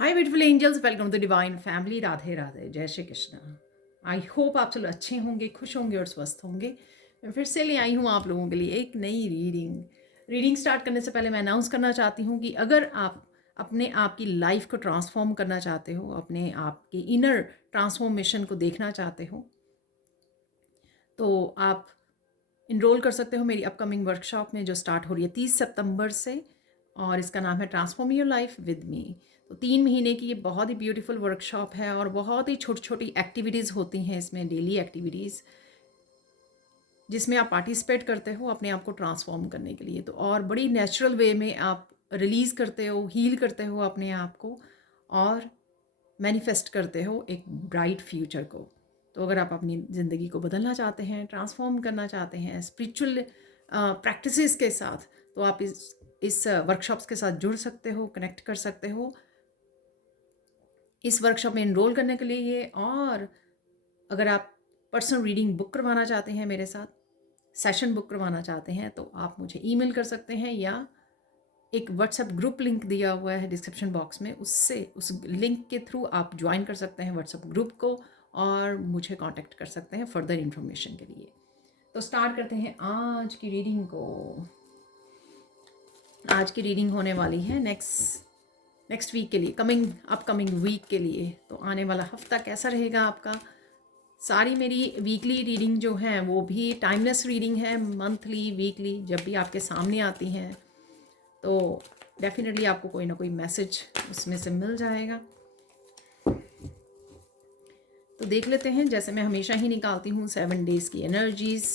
Hi beautiful angels, welcome to divine family. Radhe Radhe, जय Shri Krishna. I hope आप सब अच्छे होंगे, खुश होंगे और स्वस्थ होंगे। मैं फिर से ले आई हूँ आप लोगों के लिए एक नई रीडिंग स्टार्ट करने से पहले मैं अनाउंस करना चाहती हूँ कि अगर आप अपने आप की लाइफ को ट्रांसफॉर्म करना चाहते हो, अपने आप के इनर ट्रांसफॉर्मेशन को देखना चाहते हो, तो आप इनरोल कर सकते हो मेरी अपकमिंग वर्कशॉप में जो स्टार्ट हो रही है 30 सितंबर से, और इसका नाम है transform your life with me. तो 3 महीने की ये बहुत ही ब्यूटीफुल वर्कशॉप है और बहुत ही छोटी छोटी एक्टिविटीज़ होती हैं इसमें, डेली एक्टिविटीज़ जिसमें आप पार्टिसिपेट करते हो अपने आप को ट्रांसफॉर्म करने के लिए। तो और बड़ी नेचुरल वे में आप रिलीज़ करते हो, हील करते हो अपने आप को और मैनिफेस्ट करते हो एक ब्राइट फ्यूचर को। तो अगर आप अपनी ज़िंदगी को बदलना चाहते हैं, ट्रांसफॉर्म करना चाहते हैं स्पिरिचुअल प्रैक्टिसेस के साथ, तो आप इस वर्कशॉप्स के साथ जुड़ सकते हो, कनेक्ट कर सकते हो इस वर्कशॉप में इनरोल करने के लिए। और अगर आप पर्सनल रीडिंग बुक करवाना चाहते हैं मेरे साथ, सेशन बुक करवाना चाहते हैं, तो आप मुझे ईमेल कर सकते हैं या एक व्हाट्सएप ग्रुप लिंक दिया हुआ है डिस्क्रिप्शन बॉक्स में, उससे उस लिंक के थ्रू आप ज्वाइन कर सकते हैं व्हाट्सएप ग्रुप को और मुझे कांटेक्ट कर सकते हैं फर्दर इन्फॉर्मेशन के लिए। तो स्टार्ट करते हैं आज की रीडिंग को। आज की रीडिंग होने वाली है नेक्स्ट वीक के लिए, अपकमिंग वीक के लिए। तो आने वाला हफ्ता कैसा रहेगा आपका। सारी मेरी वीकली रीडिंग जो हैं वो भी टाइमलेस रीडिंग है, मंथली वीकली जब भी आपके सामने आती हैं तो डेफिनेटली आपको कोई ना कोई मैसेज उसमें से मिल जाएगा। तो देख लेते हैं, जैसे मैं हमेशा ही निकालती हूँ 7 डेज़ की एनर्जीज,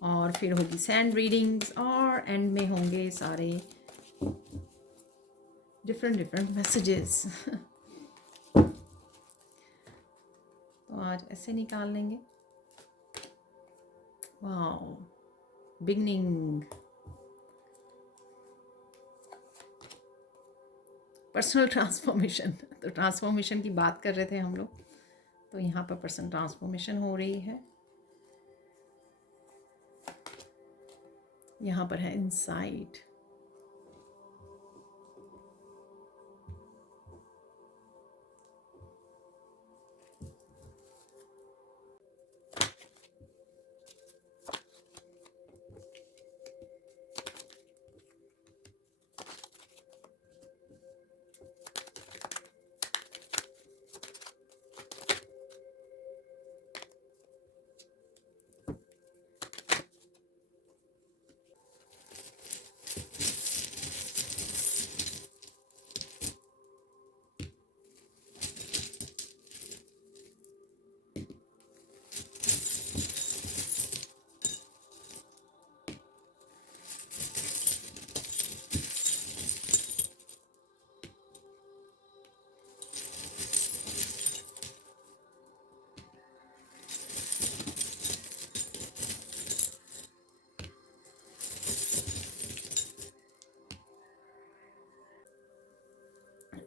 और फिर होगी सैंड रीडिंग्स, और एंड में होंगे सारे डिफरेंट मैसेजेस। तो आज ऐसे निकाल लेंगे। Wow, beginning, personal transformation. तो ट्रांसफॉर्मेशन की बात कर रहे थे हम लोग, तो यहाँ पर पर्सनल ट्रांसफॉर्मेशन हो रही है। यहाँ पर है इनसाइट।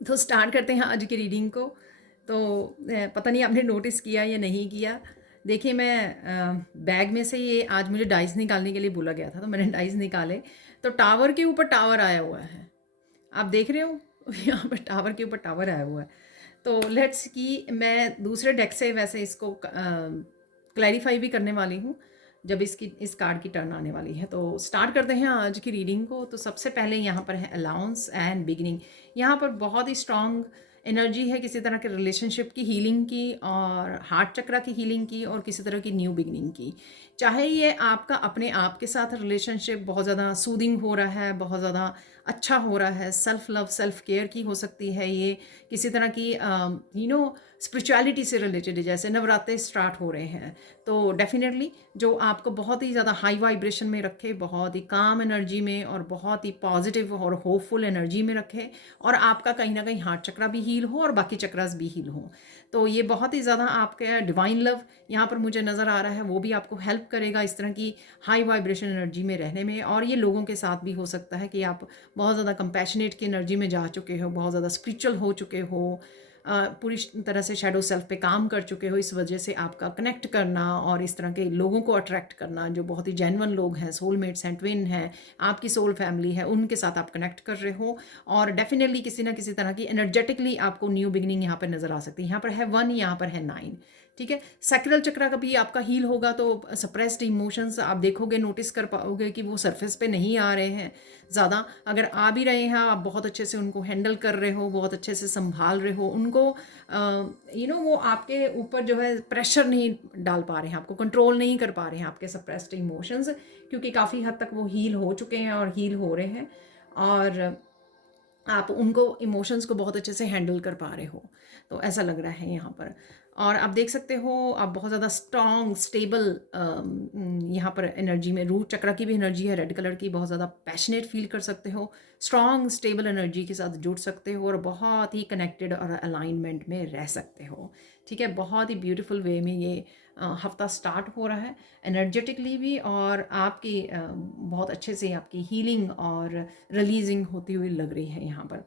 तो स्टार्ट करते हैं आज की रीडिंग को। तो पता नहीं आपने नोटिस किया या नहीं किया। देखिए, मैं बैग में से ये आज मुझे डाइस निकालने के लिए बोला गया था, तो मैंने डाइस निकाले। तो टावर के ऊपर टावर आया हुआ है, आप देख रहे हो। यहाँ पर टावर के ऊपर टावर आया हुआ है। तो लेट्स की मैं दूसरे डेक से वैसे इसको क्लैरिफाई भी करने वाली हूँ जब इस कार्ड की टर्न आने वाली है। तो स्टार्ट करते हैं आज की रीडिंग को। तो सबसे पहले यहाँ पर है अलाउंस एंड बिगिनिंग। यहाँ पर बहुत ही स्ट्रॉन्ग एनर्जी है किसी तरह के रिलेशनशिप की हीलिंग की, और हार्ट चक्रा की हीलिंग की, और किसी तरह की न्यू बिगिनिंग की। चाहे ये आपका अपने आप के साथ रिलेशनशिप बहुत ज़्यादा सूदिंग हो रहा है, बहुत ज़्यादा अच्छा हो रहा है, सेल्फ लव सेल्फ केयर की हो सकती है, ये किसी तरह की स्पिरिचुअलिटी से रिलेटेड है, जैसे नवरात्रे स्टार्ट हो रहे हैं। तो डेफिनेटली जो आपको बहुत ही ज़्यादा हाई वाइब्रेशन में रखे, बहुत ही काम एनर्जी में और बहुत ही पॉजिटिव और होपफुल एनर्जी में रखे, और आपका कहीं ना कहीं हार्ट चक्रा भी हील हो और बाकी चक्रास भी हील हो। तो ये बहुत ही ज़्यादा आपके डिवाइन लव यहाँ पर मुझे नज़र आ रहा है, वो भी आपको हेल्प करेगा इस तरह की हाई वाइब्रेशन एनर्जी में रहने में। और ये लोगों के साथ भी हो सकता है कि आप बहुत ज़्यादा कंपैशनेट की एनर्जी में जा चुके हो, बहुत ज़्यादा स्पिरिचुअल हो चुके हो, पूरी तरह से शैडो सेल्फ पे काम कर चुके हो, इस वजह से आपका कनेक्ट करना और इस तरह के लोगों को अट्रैक्ट करना जो बहुत ही जेन्युइन लोग हैं, सोलमेट्स हैं, ट्विन हैं, आपकी सोल फैमिली है, उनके साथ आप कनेक्ट कर रहे हो। और डेफिनेटली किसी ना किसी तरह की एनर्जेटिकली आपको न्यू बिगनिंग यहाँ पर नज़र आ सकती है। यहाँ पर है 1, यहाँ पर है 9, ठीक है। सैक्रल चक्र का भी आपका हील होगा, तो सप्रेस्ड इमोशंस आप देखोगे, नोटिस कर पाओगे कि वो सरफेस पे नहीं आ रहे हैं ज़्यादा। अगर आ भी रहे हैं, आप बहुत अच्छे से उनको हैंडल कर रहे हो, बहुत अच्छे से संभाल रहे हो उनको। वो आपके ऊपर जो है प्रेशर नहीं डाल पा रहे हैं, आपको कंट्रोल नहीं कर पा रहे हैं आपके सप्रेस्ड इमोशंस, क्योंकि काफ़ी हद तक वो हील हो चुके हैं और हील हो रहे हैं, और आप उनको इमोशंस को बहुत अच्छे से हैंडल कर पा रहे हो। तो ऐसा लग रहा है यहाँ पर। और आप देख सकते हो आप बहुत ज़्यादा स्ट्रॉन्ग स्टेबल यहाँ पर एनर्जी में, रूट चक्र की भी एनर्जी है रेड कलर की, बहुत ज़्यादा पैशनेट फील कर सकते हो, स्ट्रॉन्ग स्टेबल एनर्जी के साथ जुड़ सकते हो और बहुत ही कनेक्टेड और अलाइनमेंट में रह सकते हो, ठीक है। बहुत ही ब्यूटीफुल वे में ये हफ्ता स्टार्ट हो रहा है एनर्जेटिकली भी, और आपकी बहुत अच्छे से आपकी हीलिंग और रिलीजिंग होती हुई लग रही है यहाँ पर।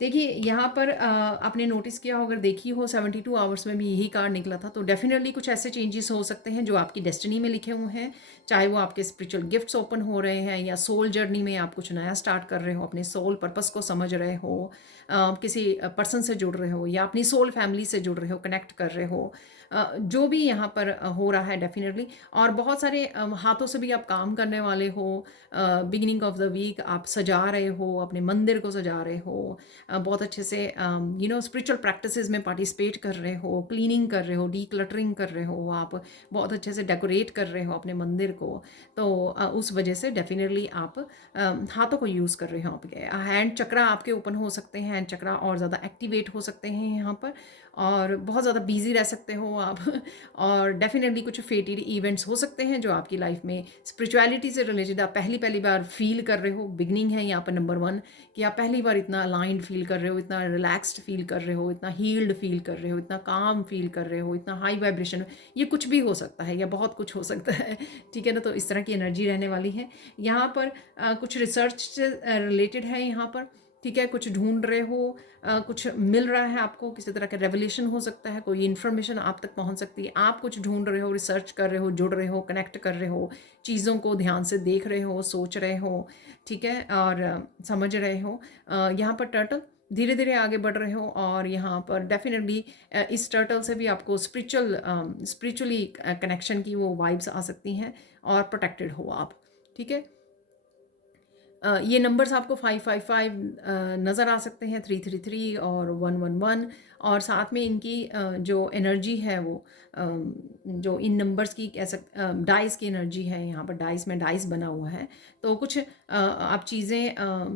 देखिए यहाँ पर आपने नोटिस किया हो, अगर देखी हो 72 आवर्स में भी यही कार्ड निकला था, तो डेफिनेटली कुछ ऐसे चेंजेस हो सकते हैं जो आपकी डेस्टिनी में लिखे हुए हैं, चाहे वो आपके स्पिरिचुअल गिफ्ट्स ओपन हो रहे हैं या सोल जर्नी में आप कुछ नया स्टार्ट कर रहे हो, अपने सोल पर्पस को समझ रहे हो, किसी पर्सन से जुड़ रहे हो या अपनी सोल फैमिली से जुड़ रहे हो, कनेक्ट कर रहे हो, जो भी यहाँ पर हो रहा है डेफिनेटली। और बहुत सारे हाथों से भी आप काम करने वाले हो, बिगिनिंग ऑफ द वीक आप सजा रहे हो, अपने मंदिर को सजा रहे हो, बहुत अच्छे से स्पिरिचुअल प्रैक्टिसेस में पार्टिसिपेट कर रहे हो, क्लीनिंग कर रहे हो, डी क्लटरिंग कर रहे हो, आप बहुत अच्छे से डेकोरेट कर रहे हो अपने मंदिर को। तो उस वजह से डेफिनेटली आप हाथों को यूज़ कर रहे हो। आपके हैंड चक्र आपके ओपन हो सकते हैं, हैंड चक्र और ज़्यादा एक्टिवेट हो सकते हैं यहाँ पर, और बहुत ज़्यादा बिजी रह सकते हो आप और डेफिनेटली कुछ फेटेड इवेंट्स हो सकते हैं जो आपकी लाइफ में स्पिरिचुअलिटी से रिलेटेड आप पहली बार फील कर रहे हो। बिगनिंग है यहाँ पर नंबर 1, कि आप पहली बार इतना अलाइंड फील कर रहे हो, इतना रिलैक्स्ड फील कर रहे हो, इतना हील्ड फील कर रहे हो, इतना काम फील कर रहे हो, इतना हाई वाइब्रेशन। ये कुछ भी हो सकता है या बहुत कुछ हो सकता है, ठीक है ना। तो इस तरह की एनर्जी रहने वाली है यहाँ पर। कुछ रिसर्च से रिलेटेड है यहाँ पर, ठीक है। कुछ ढूंढ रहे हो, कुछ मिल रहा है आपको, किसी तरह का रेवलेशन हो सकता है, कोई इन्फॉर्मेशन आप तक पहुंच सकती है, आप कुछ ढूंढ रहे हो, रिसर्च कर रहे हो, जुड़ रहे हो, कनेक्ट कर रहे हो, चीज़ों को ध्यान से देख रहे हो, सोच रहे हो, ठीक है, और समझ रहे हो। यहाँ पर टर्टल धीरे धीरे आगे बढ़ रहे हो, और यहाँ पर डेफिनेटली इस टर्टल से भी आपको स्पिरिचुअली कनेक्शन की वो वाइब्स आ सकती हैं, और प्रोटेक्टेड हो आप, ठीक है। ये नंबर्स आपको 555 नज़र आ सकते हैं, 333 और 111, और साथ में इनकी जो एनर्जी है वो जो इन नंबर्स की डाइस की एनर्जी है। यहाँ पर डाइस में डाइस बना हुआ है, तो कुछ आप चीज़ें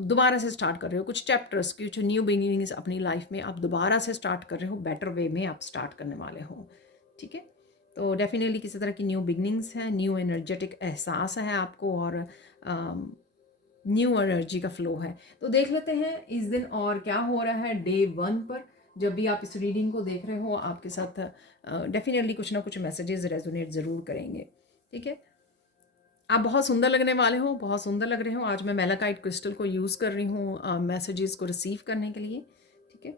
दोबारा से स्टार्ट कर रहे हो, कुछ चैप्टर्स, कुछ न्यू बिगिनिंग्स अपनी लाइफ में आप दोबारा से स्टार्ट कर रहे हो, बेटर वे में आप स्टार्ट करने वाले हो, ठीक है। तो डेफिनेटली किसी तरह की न्यू बिगिनिंग्स है, न्यू एनर्जेटिक एहसास है आपको, और न्यू एनर्जी का फ्लो है। तो देख लेते हैं इस दिन और क्या हो रहा है डे 1 पर। जब भी आप इस रीडिंग को देख रहे हो, आपके साथ डेफिनेटली कुछ ना कुछ मैसेजेस रेजोनेट ज़रूर करेंगे, ठीक है। आप बहुत सुंदर लगने वाले हो, बहुत सुंदर लग रहे हो। आज मैं मेलाकाइट क्रिस्टल को यूज़ कर रही हूँ मैसेजेस को रिसीव करने के लिए, ठीक है।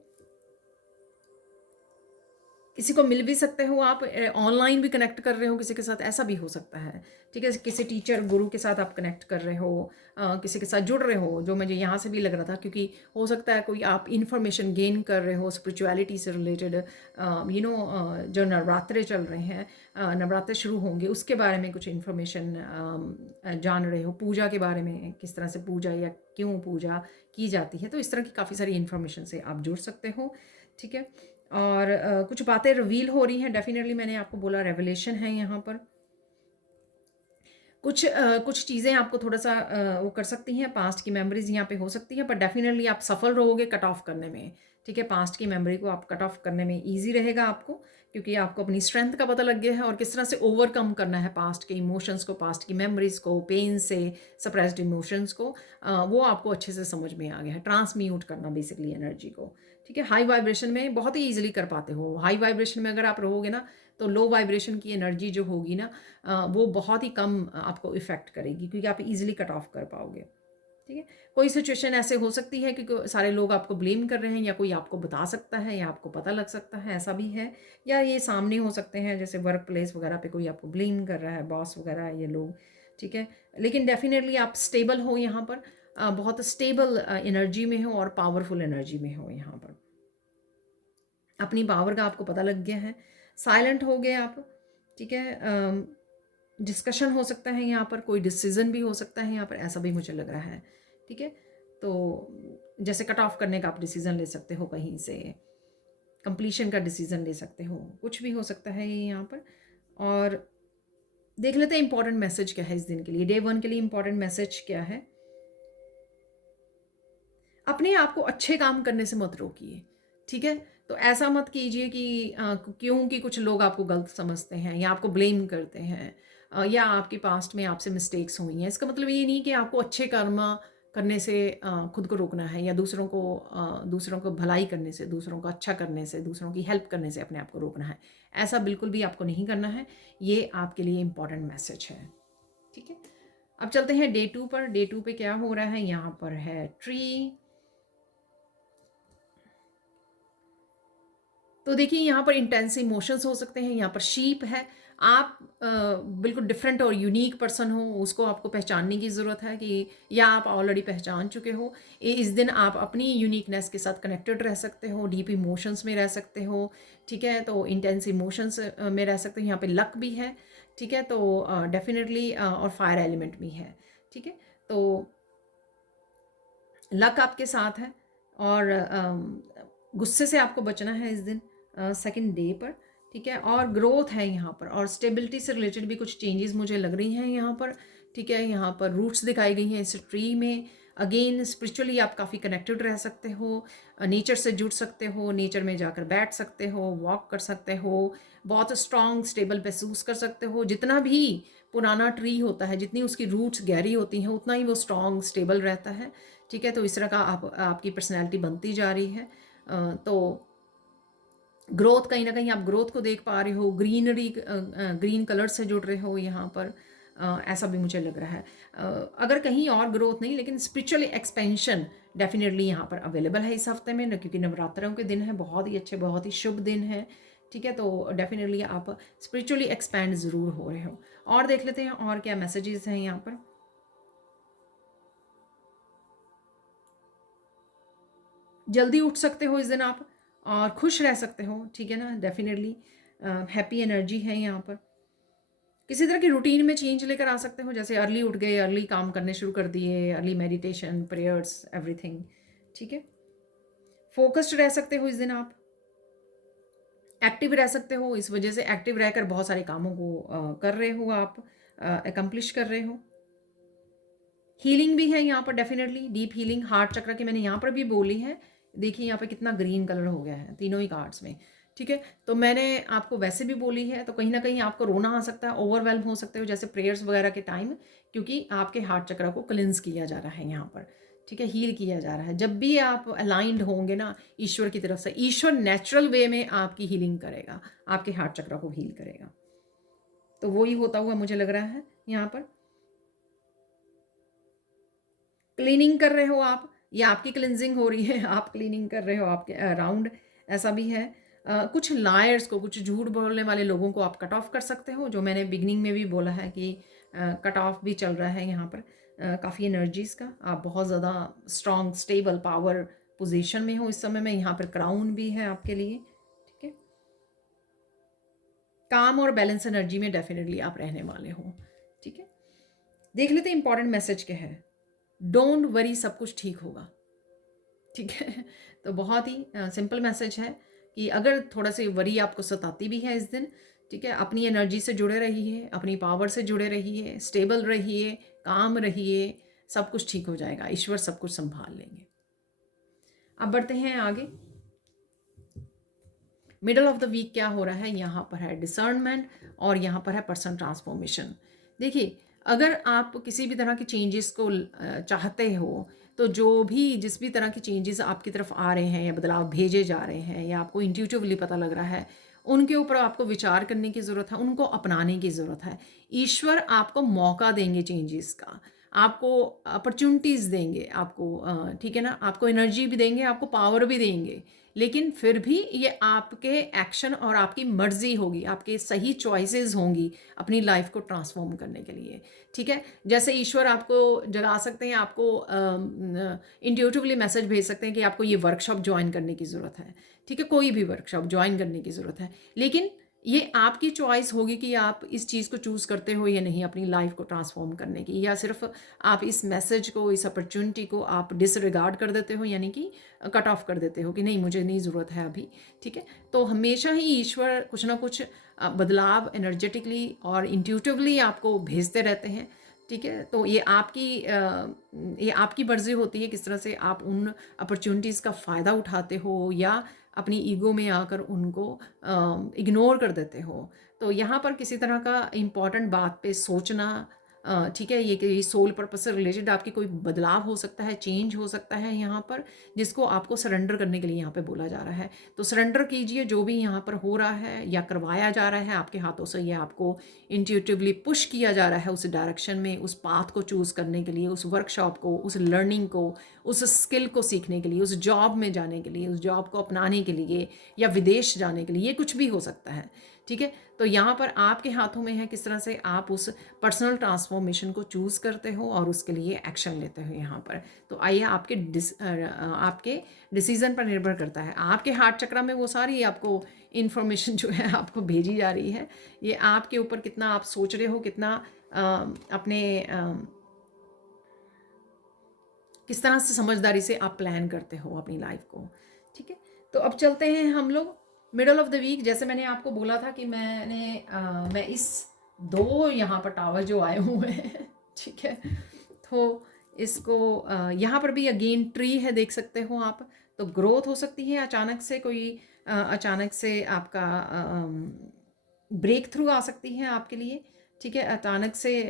किसी को मिल भी सकते हो आप, ऑनलाइन भी कनेक्ट कर रहे हो किसी के साथ, ऐसा भी हो सकता है, ठीक है। किसी टीचर गुरु के साथ आप कनेक्ट कर रहे हो, किसी के साथ जुड़ रहे हो, जो मुझे यहाँ से भी लग रहा था, क्योंकि हो सकता है कोई आप इन्फॉर्मेशन गेन कर रहे हो स्पिरिचुअलिटी से रिलेटेड। जो नवरात्रे चल रहे हैं, नवरात्रे शुरू होंगे, उसके बारे में कुछ इन्फॉर्मेशन जान रहे हो, पूजा के बारे में, किस तरह से पूजा या क्यों पूजा की जाती है। तो इस तरह की काफ़ी सारी इन्फॉर्मेशन से आप जुड़ सकते हो, ठीक है। और कुछ बातें रिवील हो रही हैं, डेफिनेटली मैंने आपको बोला रेवलेशन है यहाँ पर। कुछ चीज़ें आपको थोड़ा सा वो कर सकती हैं, पास्ट की मेमोरीज यहाँ पे हो सकती है, पर डेफिनेटली आप सफल रहोगे कट ऑफ करने में, ठीक है। पास्ट की मेमोरी को आप कट ऑफ करने में ईजी रहेगा आपको, क्योंकि आपको अपनी स्ट्रेंथ का पता लग गया है और किस तरह से ओवरकम करना है पास्ट के इमोशंस को, पास्ट की मेमोरीज को, पेन से सप्रेस्ड इमोशंस को, वो आपको अच्छे से समझ में आ गया है। ट्रांसम्यूट करना बेसिकली एनर्जी को, ठीक है। हाई वाइब्रेशन में बहुत ही ईजिली कर पाते हो। हाई वाइब्रेशन में अगर आप रहोगे ना, तो लो वाइब्रेशन की एनर्जी जो होगी ना, वो बहुत ही कम आपको इफ़ेक्ट करेगी, क्योंकि आप इजीली कट ऑफ कर पाओगे, ठीक है। कोई सिचुएशन ऐसे हो सकती है कि सारे लोग आपको ब्लेम कर रहे हैं, या कोई आपको बता सकता है, या आपको पता लग सकता है, ऐसा भी है। या ये सामने हो सकते हैं, जैसे वर्क प्लेस वगैरह पे कोई आपको ब्लेम कर रहा है, बॉस वगैरह ये लोग। ठीक है। लेकिन डेफिनेटली आप स्टेबल हो यहाँ पर, बहुत स्टेबल एनर्जी में हो और पावरफुल एनर्जी में हो यहाँ पर। अपनी पावर का आपको पता लग गया है, साइलेंट हो गए आप। ठीक है। डिस्कशन हो सकता है यहाँ पर, कोई डिसीजन भी हो सकता है यहाँ पर, ऐसा भी मुझे लग रहा है। ठीक है। तो जैसे कट ऑफ करने का आप डिसीजन ले सकते हो, कहीं से कंप्लीशन का डिसीजन ले सकते हो, कुछ भी हो सकता है ये यहाँ पर। और देख लेते हैं इंपॉर्टेंट मैसेज क्या है इस दिन के लिए, डे 1 के लिए इंपॉर्टेंट मैसेज क्या है। अपने आप को अच्छे काम करने से मत रोकिए। ठीक है। तो ऐसा मत कीजिए कि क्योंकि कुछ लोग आपको गलत समझते हैं या आपको ब्लेम करते हैं, या आपके पास्ट में आपसे मिस्टेक्स हुई हैं, इसका मतलब ये नहीं कि आपको अच्छे कर्म करने से खुद को रोकना है, या दूसरों को भलाई करने से, दूसरों को अच्छा करने से, दूसरों की हेल्प करने से अपने आप को रोकना है। ऐसा बिल्कुल भी आपको नहीं करना है। ये आपके लिए इम्पॉर्टेंट मैसेज है। ठीक है। अब चलते हैं डे 2 पर। डे 2 पे क्या हो रहा है, यहाँ पर है ट्री। तो देखिए यहाँ पर इंटेंस इमोशंस हो सकते हैं, यहाँ पर शीप है। आप बिल्कुल डिफरेंट और यूनिक पर्सन हो, उसको आपको पहचानने की ज़रूरत है, कि या आप ऑलरेडी पहचान चुके हो। इस दिन आप अपनी यूनिकनेस के साथ कनेक्टेड रह सकते हो, डीप इमोशंस में रह सकते हो। ठीक है। तो इंटेंस इमोशंस में रह सकते हो। यहाँ पे लक भी है। ठीक है। तो डेफिनेटली और फायर एलिमेंट भी है। ठीक है। तो लक आपके साथ है, और गुस्से से आपको बचना है इस दिन, सेकंड डे पर। ठीक है। और ग्रोथ है यहाँ पर, और स्टेबिलिटी से रिलेटेड भी कुछ चेंजेस मुझे लग रही हैं यहाँ पर। ठीक है। यहाँ पर रूट्स दिखाई गई हैं इस ट्री में। अगेन स्पिरिचुअली आप काफ़ी कनेक्टेड रह सकते हो, नेचर से जुड़ सकते हो, नेचर में जाकर बैठ सकते हो, वॉक कर सकते हो, बहुत स्ट्रॉन्ग स्टेबल महसूस कर सकते हो। जितना भी पुराना ट्री होता है, जितनी उसकी रूट्स गहरी होती हैं, उतना ही वो स्ट्रॉन्ग स्टेबल रहता है। ठीक है। तो इस तरह का आपकी पर्सनैलिटी बनती जा रही है। तो ग्रोथ, कहीं ना कहीं आप ग्रोथ को देख पा रहे हो, ग्रीन कलर से जुड़ रहे हो यहाँ पर, ऐसा भी मुझे लग रहा है। अगर कहीं और ग्रोथ नहीं, लेकिन स्पिरिचुअल एक्सपेंशन डेफिनेटली यहाँ पर अवेलेबल है इस हफ्ते में, क्योंकि नवरात्रों के दिन है, बहुत ही अच्छे, बहुत ही शुभ दिन है। ठीक है। तो डेफिनेटली आप स्पिरिचुअली एक्सपैंड ज़रूर हो रहे हो। और देख लेते हैं और क्या मैसेजेस हैं यहाँ पर। जल्दी उठ सकते हो इस दिन आप, और खुश रह सकते हो। ठीक है ना। डेफिनेटली हैप्पी एनर्जी है यहाँ पर। किसी तरह की रूटीन में चेंज लेकर आ सकते हो, जैसे अर्ली उठ गए, अर्ली काम करने शुरू कर दिए, अर्ली मेडिटेशन, प्रेयर्स, एवरीथिंग। ठीक है। फोकस्ड रह सकते हो इस दिन आप, एक्टिव रह सकते हो। इस वजह से एक्टिव रहकर बहुत सारे कामों को कर रहे हो आप, अकम्प्लिश कर रहे हो। हीलिंग भी है यहाँ पर डेफिनेटली, डीप हीलिंग, हार्ट चक्र की मैंने यहाँ पर भी बोली है। देखिए यहाँ पे कितना ग्रीन कलर हो गया है तीनों ही कार्ड्स में। ठीक है। तो मैंने आपको वैसे भी बोली है, तो कहीं ना कहीं आपको रोना आ सकता है, ओवरवेल्म हो सकते हो, जैसे प्रेयर्स वगैरह के टाइम, क्योंकि आपके हार्ट चक्र को क्लिंस किया जा रहा है यहाँ पर। ठीक है। हील किया जा रहा है। जब भी आप अलाइंड होंगे ना ईश्वर की तरफ से, ईश्वर नेचुरल वे में आपकी हीलिंग करेगा, आपके हार्ट चक्र को हील करेगा। तो वही होता हुआ मुझे लग रहा है यहाँ पर। क्लीनिंग कर रहे हो आप, या आपकी क्लिनजिंग हो रही है, आप क्लीनिंग कर रहे हो आपके अराउंड, ऐसा भी है। कुछ लायर्स को, कुछ झूठ बोलने वाले लोगों को आप कट ऑफ कर सकते हो, जो मैंने बिगनिंग में भी बोला है कि कट ऑफ भी चल रहा है यहाँ पर, काफ़ी एनर्जीज का। आप बहुत ज़्यादा स्ट्रॉन्ग स्टेबल पावर पोजीशन में हो इस समय में। यहाँ पर क्राउन भी है आपके लिए। ठीक है। काम और बैलेंस एनर्जी में डेफिनेटली आप रहने वाले हो। ठीक है। देख लेते हैं इंपॉर्टेंट मैसेज क्या है। डोंट वरी, सब कुछ ठीक होगा। ठीक है। तो बहुत ही सिंपल मैसेज है, कि अगर थोड़ा सी वरी आपको सताती भी है इस दिन, ठीक है, अपनी एनर्जी से जुड़े रहिए, अपनी पावर से जुड़े रहिए, स्टेबल रहिए, काम रहिए, सब कुछ ठीक हो जाएगा, ईश्वर सब कुछ संभाल लेंगे। अब बढ़ते हैं आगे। मिडल ऑफ द वीक क्या हो रहा है, यहाँ पर है डिसर्नमेंट, और यहाँ पर है पर्सन ट्रांसफॉर्मेशन। देखिए, अगर आप किसी भी तरह के चेंजेस को चाहते हो, तो जो भी जिस भी तरह की चेंजेस आपकी तरफ आ रहे हैं, या बदलाव भेजे जा रहे हैं, या आपको इंट्यूटिवली पता लग रहा है, उनके ऊपर आपको विचार करने की ज़रूरत है, उनको अपनाने की ज़रूरत है। ईश्वर आपको मौका देंगे चेंजेस का, आपको अपॉर्चुनिटीज़ देंगे, आपको ठीक है ना, आपको एनर्जी भी देंगे, आपको पावर भी देंगे, लेकिन फिर भी ये आपके एक्शन और आपकी मर्ज़ी होगी, आपके सही चॉइसेस होंगी अपनी लाइफ को ट्रांसफॉर्म करने के लिए। ठीक है, जैसे ईश्वर आपको जगा सकते हैं, आपको इंट्यूटिवली मैसेज भेज सकते हैं कि आपको ये वर्कशॉप ज्वाइन करने की ज़रूरत है। ठीक है, कोई भी वर्कशॉप ज्वाइन करने की ज़रूरत है, लेकिन ये आपकी चॉइस होगी कि आप इस चीज़ को चूज़ करते हो या नहीं अपनी लाइफ को ट्रांसफॉर्म करने की, या सिर्फ आप इस मैसेज को, इस अपॉर्चुनिटी को आप डिसरिगार्ड कर देते हो, यानी कि कट ऑफ कर देते हो कि नहीं, मुझे नहीं ज़रूरत है अभी। ठीक है, तो हमेशा ही ईश्वर कुछ ना कुछ बदलाव एनर्जेटिकली और इंट्यूटिवली आपको भेजते रहते हैं। ठीक है, तो ये आपकी मर्ज़ी होती है किस तरह से आप उन अपॉर्चुनिटीज़ का फ़ायदा उठाते हो या अपनी ईगो में आकर उनको इग्नोर कर देते हो। तो यहाँ पर किसी तरह का इम्पॉर्टेंट बात पे सोचना, ठीक है, ये कि सोल पर्पस से रिलेटेड आपकी कोई बदलाव हो सकता है, चेंज हो सकता है यहाँ पर, जिसको आपको सरेंडर करने के लिए यहाँ पे बोला जा रहा है। तो सरेंडर कीजिए जो भी यहाँ पर हो रहा है या करवाया जा रहा है आपके हाथों से, या आपको इंट्यूटिवली पुश किया जा रहा है उस डायरेक्शन में, उस पाथ को चूज़ करने के लिए, उस वर्कशॉप को, उस लर्निंग को, उस स्किल को सीखने के लिए, उस जॉब में जाने के लिए, उस जॉब को अपनाने के लिए, या विदेश जाने के लिए, ये कुछ भी हो सकता है। ठीक है, तो यहाँ पर आपके हाथों में है किस तरह से आप उस पर्सनल ट्रांसफॉर्मेशन को चूज़ करते हो और उसके लिए एक्शन लेते हो यहाँ पर। तो आइए, आपके डिसीज़न पर निर्भर करता है। आपके हार्ट चक्र में वो सारी आपको इन्फॉर्मेशन जो है आपको भेजी जा रही है, ये आपके ऊपर कितना आप सोच रहे हो, कितना अपने किस तरह से समझदारी से आप प्लान करते हो अपनी लाइफ को। ठीक है, तो अब चलते हैं हम लोग मिडल ऑफ द वीक। जैसे मैंने आपको बोला था कि मैं इस 2 यहाँ पर टावर जो आए हुए हैं ठीक है, तो इसको यहाँ पर भी अगेन ट्री है, देख सकते हो आप। तो ग्रोथ हो सकती है, अचानक से कोई अचानक से आपका ब्रेक थ्रू आ सकती है आपके लिए। ठीक है, अचानक से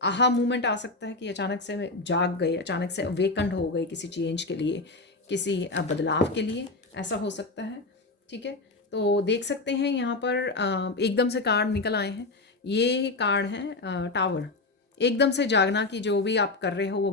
आहा मूवमेंट आ सकता है कि अचानक से जाग गए, अचानक से अवेकंड हो गए किसी चेंज के लिए, किसी बदलाव के लिए, ऐसा हो सकता है। ठीक है, तो देख सकते हैं यहाँ पर एकदम से कार्ड निकल आए हैं। ये कार्ड है टावर। एकदम से जागना कि जो भी आप कर रहे हो वो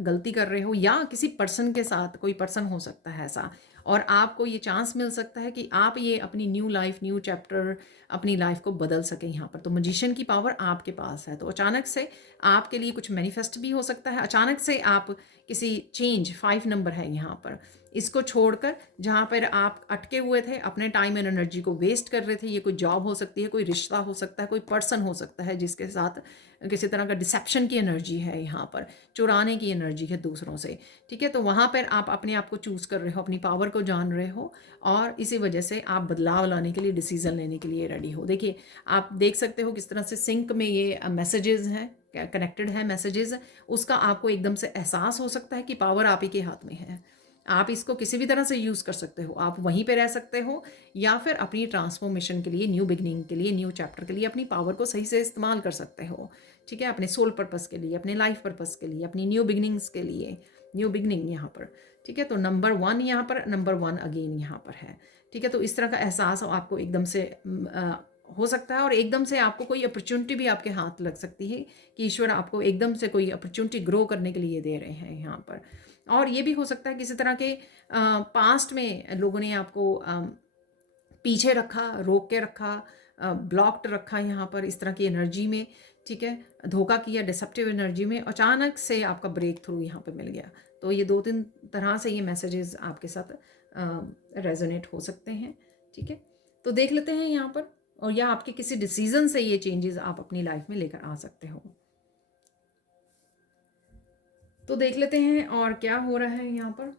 गलती कर रहे हो, या किसी पर्सन के साथ, कोई पर्सन हो सकता है ऐसा, और आपको ये चांस मिल सकता है कि आप ये अपनी न्यू लाइफ, न्यू चैप्टर अपनी लाइफ को बदल सकें यहाँ पर। तो मजिशियन की पावर आपके पास है, तो अचानक से आपके लिए कुछ मैनिफेस्ट भी हो सकता है। अचानक से आप किसी चेंज, 5 नंबर है यहाँ पर, इसको छोड़कर जहाँ पर आप अटके हुए थे, अपने टाइम एंड एनर्जी को वेस्ट कर रहे थे, ये कोई जॉब हो सकती है, कोई रिश्ता हो सकता है, कोई पर्सन हो सकता है जिसके साथ किसी तरह का डिसेप्शन की एनर्जी है यहाँ पर, चुराने की एनर्जी है दूसरों से। ठीक है, तो वहाँ पर आप अपने आप को चूज़ कर रहे हो, अपनी पावर को जान रहे हो, और इसी वजह से आप बदलाव लाने के लिए, डिसीज़न लेने के लिए रेडी हो। देखिए, आप देख सकते हो किस तरह से सिंक में ये मैसेजेस हैं, कनेक्टेड है मैसेजेस, उसका आपको एकदम से एहसास हो सकता है कि पावर आप ही के हाथ में है। आप इसको किसी भी तरह से यूज़ कर सकते हो, आप वहीं पे रह सकते हो, या फिर अपनी ट्रांसफॉर्मेशन के लिए, न्यू बिगनिंग के लिए, न्यू चैप्टर के लिए अपनी पावर को सही से इस्तेमाल कर सकते हो। ठीक है, अपने सोल पर्पस के लिए, अपने लाइफ पर्पस के लिए, अपनी न्यू बिगनिंग्स के लिए, न्यू बिगनिंग यहाँ पर। ठीक है, तो नंबर 1 यहाँ पर, नंबर 1 अगेन यहाँ पर है। ठीक है, तो इस तरह का एहसास आपको एकदम से हो सकता है, और एकदम से आपको कोई अपॉर्चुनिटी भी आपके हाथ लग सकती है कि ईश्वर आपको एकदम से कोई अपॉर्चुनिटी ग्रो करने के लिए दे रहे हैं यहाँ पर। और ये भी हो सकता है किसी तरह के पास्ट में लोगों ने आपको पीछे रखा, रोक के रखा, ब्लॉक्ड रखा यहाँ पर इस तरह की एनर्जी में। ठीक है, धोखा किया डिसेप्टिव एनर्जी में, अचानक से आपका ब्रेक थ्रू यहाँ पे मिल गया। तो ये 2-3 तरह से ये मैसेजेस आपके साथ रेजोनेट हो सकते हैं। ठीक है, तो देख लेते हैं यहाँ पर, और या आपके किसी डिसीजन से ये चेंजेस आप अपनी लाइफ में लेकर आ सकते हो। तो देख लेते हैं और क्या हो रहा है यहाँ पर।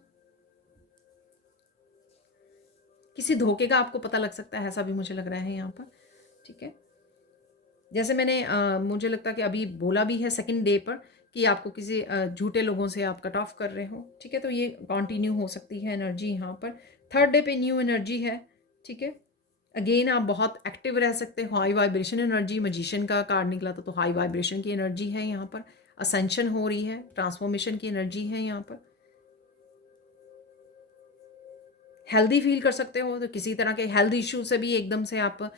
किसी धोखे का आपको पता लग सकता है, ऐसा भी मुझे लग रहा है यहाँ पर। ठीक है, जैसे मैंने मुझे लगता है कि अभी बोला भी है सेकंड डे पर कि आपको किसी झूठे लोगों से आप कट ऑफ कर रहे हो। ठीक है, तो ये कंटिन्यू हो सकती है एनर्जी यहाँ पर। थर्ड डे पे न्यू एनर्जी है। ठीक है, अगेन आप बहुत एक्टिव रह सकते हो, हाई वाइब्रेशन एनर्जी, मजिशियन का कार्ड निकला था, तो हाई वाइब्रेशन की एनर्जी है यहाँ पर, असेंशन हो रही है, ट्रांसफॉर्मेशन की एनर्जी है यहाँ पर। हेल्दी फील कर सकते हो, तो किसी तरह के हेल्थ इश्यू से भी एकदम से आपको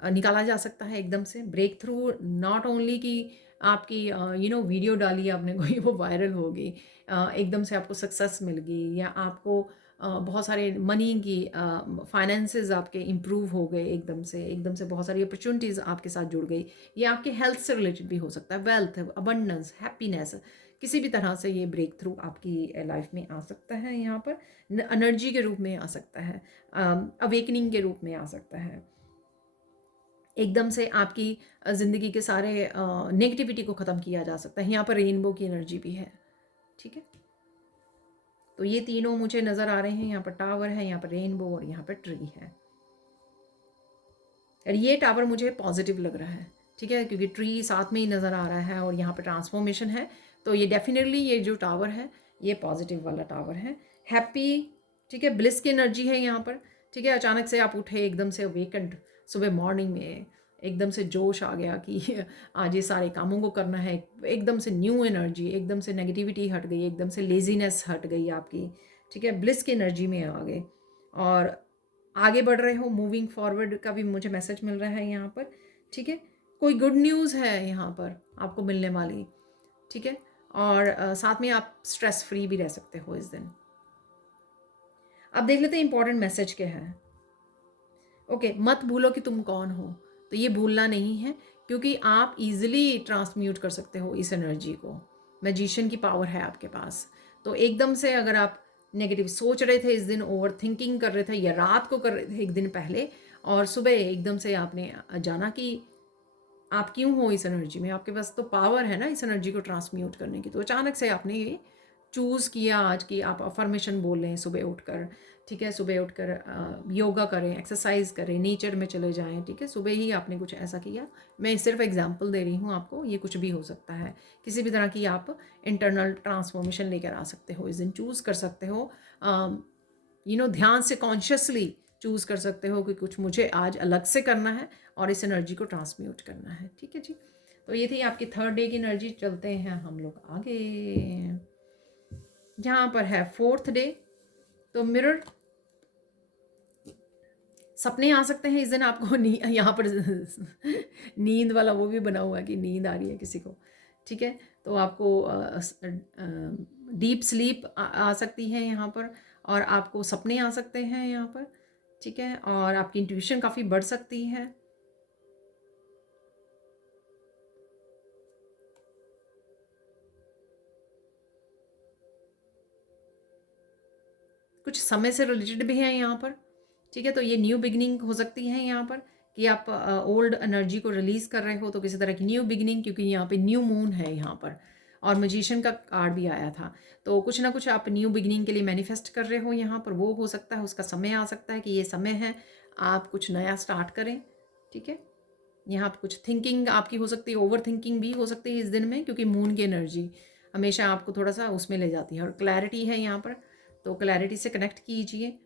निकाला जा सकता है एकदम से। ब्रेक थ्रू नॉट ओनली कि आपकी वीडियो डाली आपने कोई वो वायरल होगी, एकदम से आपको सक्सेस मिल गई, या आपको बहुत सारे मनी की फाइनेंसेस आपके इम्प्रूव हो गए एकदम से बहुत सारी अपॉर्चुनिटीज़ आपके साथ जुड़ गई। ये आपके हेल्थ से रिलेटेड भी हो सकता है, वेल्थ, अबंडेंस, हैप्पीनेस, किसी भी तरह से ये ब्रेक थ्रू आपकी लाइफ में आ सकता है। यहाँ पर एनर्जी के रूप में आ सकता है, अवेकनिंग के रूप में आ सकता है। एकदम से आपकी ज़िंदगी के सारे नेगेटिविटी को ख़त्म किया जा सकता है। यहाँ पर रेनबो की एनर्जी भी है, ठीक है। तो ये तीनों मुझे नज़र आ रहे हैं। यहाँ पर टावर है, यहाँ पर रेनबो और यहाँ पर ट्री है। और ये टावर मुझे पॉजिटिव लग रहा है, ठीक है, क्योंकि ट्री साथ में ही नज़र आ रहा है और यहाँ पर ट्रांसफॉर्मेशन है। तो ये डेफिनेटली ये जो टावर है ये पॉजिटिव वाला टावर है, हैप्पी, ठीक है, ब्लिस की एनर्जी है यहाँ पर, ठीक है। अचानक से आप उठे एकदम से अवेकेंड, सुबह मॉर्निंग में एकदम से जोश आ गया कि आज ये सारे कामों को करना है, एकदम से न्यू एनर्जी, एकदम से नेगेटिविटी हट गई, एकदम से लेजीनेस हट गई आपकी, ठीक है, ब्लिस की एनर्जी में आ गए और आगे बढ़ रहे हो, मूविंग फॉरवर्ड का भी मुझे मैसेज मिल रहा है यहाँ पर, ठीक है। कोई गुड न्यूज़ है यहाँ पर आपको मिलने वाली, ठीक है। और साथ में आप स्ट्रेस फ्री भी रह सकते हो इस दिन। अब देख लेते हैं इंपॉर्टेंट मैसेज क्या है। ओके, मत भूलो कि तुम कौन हो। तो ये भूलना नहीं है, क्योंकि आप इजीली ट्रांसम्यूट कर सकते हो इस एनर्जी को। मैजिशियन की पावर है आपके पास। तो एकदम से अगर आप नेगेटिव सोच रहे थे इस दिन, ओवर थिंकिंग कर रहे थे, या रात को कर रहे थे एक दिन पहले, और सुबह एकदम से आपने जाना कि आप क्यों हो इस एनर्जी में, आपके पास तो पावर है ना इस एनर्जी को ट्रांसम्यूट करने की। तो अचानक से आपने ये चूज़ किया आज कि आप अफर्मेशन बोलें सुबह उठकर, ठीक है। सुबह उठकर योगा करें, एक्सरसाइज करें, नेचर में चले जाएं, ठीक है। सुबह ही आपने कुछ ऐसा किया। मैं सिर्फ एग्जांपल दे रही हूँ आपको, ये कुछ भी हो सकता है। किसी भी तरह की आप इंटरनल ट्रांसफॉर्मेशन लेकर आ सकते हो इस दिन, चूज़ कर सकते हो, ध्यान से कॉन्शियसली चूज़ कर सकते हो कि कुछ मुझे आज अलग से करना है और इस एनर्जी को ट्रांसम्यूट करना है, ठीक है जी। तो ये थी आपकी थर्ड डे की एनर्जी। चलते हैं हम लोग आगे, जहाँ पर है फोर्थ डे। तो मिरर, सपने आ सकते हैं इस दिन आपको। यहाँ पर नींद वाला वो भी बना हुआ है कि नींद आ रही है किसी को, ठीक है। तो आपको डीप स्लीप आ सकती है यहाँ पर, और आपको सपने आ सकते हैं यहाँ पर, ठीक है। और आपकी इंट्यूशन काफ़ी बढ़ सकती है। कुछ समय से रिलेटेड भी है यहाँ पर, ठीक है। तो ये न्यू बिगिनिंग हो सकती है यहाँ पर, कि आप ओल्ड एनर्जी को रिलीज़ कर रहे हो, तो किसी तरह की न्यू बिगिनिंग, क्योंकि यहाँ पे न्यू मून है यहाँ पर, और मैजिशियन का कार्ड भी आया था। तो कुछ ना कुछ आप न्यू बिगिनिंग के लिए मैनिफेस्ट कर रहे हो यहाँ पर, वो हो सकता है, उसका समय आ सकता है कि ये समय है आप कुछ नया स्टार्ट करें, ठीक है। यहाँ पर कुछ थिंकिंग आपकी हो सकती है, ओवर थिंकिंग भी हो सकती है इस दिन में, क्योंकि मून की एनर्जी हमेशा आपको थोड़ा सा उसमें ले जाती है। और क्लैरिटी है यहाँ पर, तो क्लैरिटी से कनेक्ट कीजिए,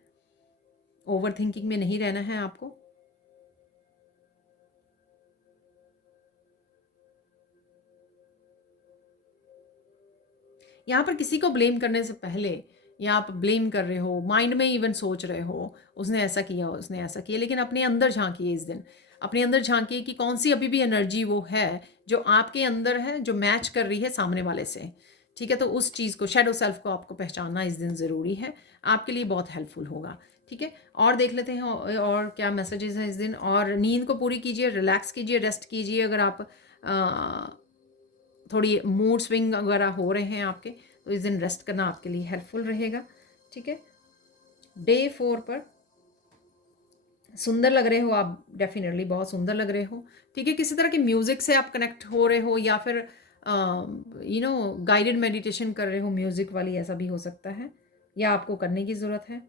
ओवर थिंकिंग में नहीं रहना है आपको। यहाँ पर किसी को ब्लेम करने से पहले, या आप ब्लेम कर रहे हो, माइंड में इवन सोच रहे हो उसने ऐसा किया, उसने ऐसा किया, लेकिन अपने अंदर झांकिए इस दिन। अपने अंदर झांकिए कि कौन सी अभी भी एनर्जी वो है जो आपके अंदर है, जो मैच कर रही है सामने वाले से, ठीक है। तो उस चीज़ को, शैडो सेल्फ को आपको पहचानना इस दिन ज़रूरी है, आपके लिए बहुत हेल्पफुल होगा, ठीक है। और देख लेते हैं और क्या मैसेजेस हैं इस दिन। और नींद को पूरी कीजिए, रिलैक्स कीजिए, रेस्ट कीजिए। अगर आप थोड़ी मूड स्विंग वगैरह हो रहे हैं आपके, तो इस दिन रेस्ट करना आपके लिए हेल्पफुल रहेगा, ठीक है। डे 4 पर सुंदर लग रहे हो आप, डेफिनेटली बहुत सुंदर लग रहे हो, ठीक है। किसी तरह के म्यूज़िक से आप कनेक्ट हो रहे हो, या फिर गाइडेड मेडिटेशन कर रहे हो म्यूज़िक वाली, ऐसा भी हो सकता है, या आपको करने की ज़रूरत है।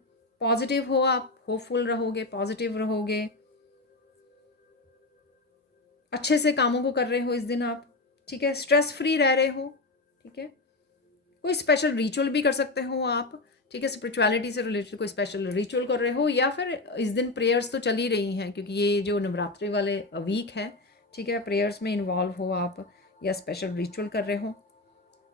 पॉजिटिव हो आप, होपफुल रहोगे, पॉजिटिव रहोगे, अच्छे से कामों को कर रहे हो इस दिन आप, ठीक है। स्ट्रेस फ्री रह रहे हो, ठीक है। कोई स्पेशल रिचुअल भी कर सकते हो आप, ठीक है। स्पिरिचुअलिटी से रिलेटेड कोई स्पेशल रिचुअल कर रहे हो, या फिर इस दिन प्रेयर्स तो चल ही रही हैं, क्योंकि ये जो नवरात्रि वाले वीक है, ठीक है। प्रेयर्स में इन्वॉल्व हो आप, या स्पेशल रिचुअल कर रहे हो,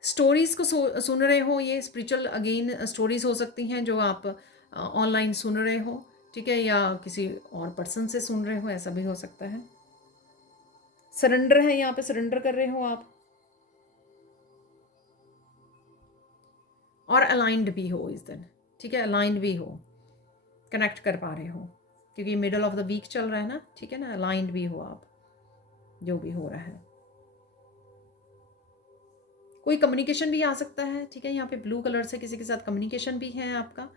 स्टोरीज़ को सुन रहे हो। ये स्पिरिचुअल अगेन स्टोरीज़ हो सकती हैं जो आप ऑनलाइन सुन रहे हो, ठीक है, या किसी और पर्सन से सुन रहे हो, ऐसा भी हो सकता है। सरेंडर है, यहाँ पे सरेंडर कर रहे हो आप, और अलाइंड भी हो इस दिन। ठीक है, अलाइंड भी हो, कनेक्ट कर पा रहे हो, क्योंकि मिडल ऑफ द वीक चल रहा है ना। ठीक है ना, अलाइंड भी हो आप, जो भी हो रहा है। कोई कम्युनिकेशन भी आ सकता है। ठीक है, यहाँ पे ब्लू कलर से किसी के साथ कम्युनिकेशन भी है आपका,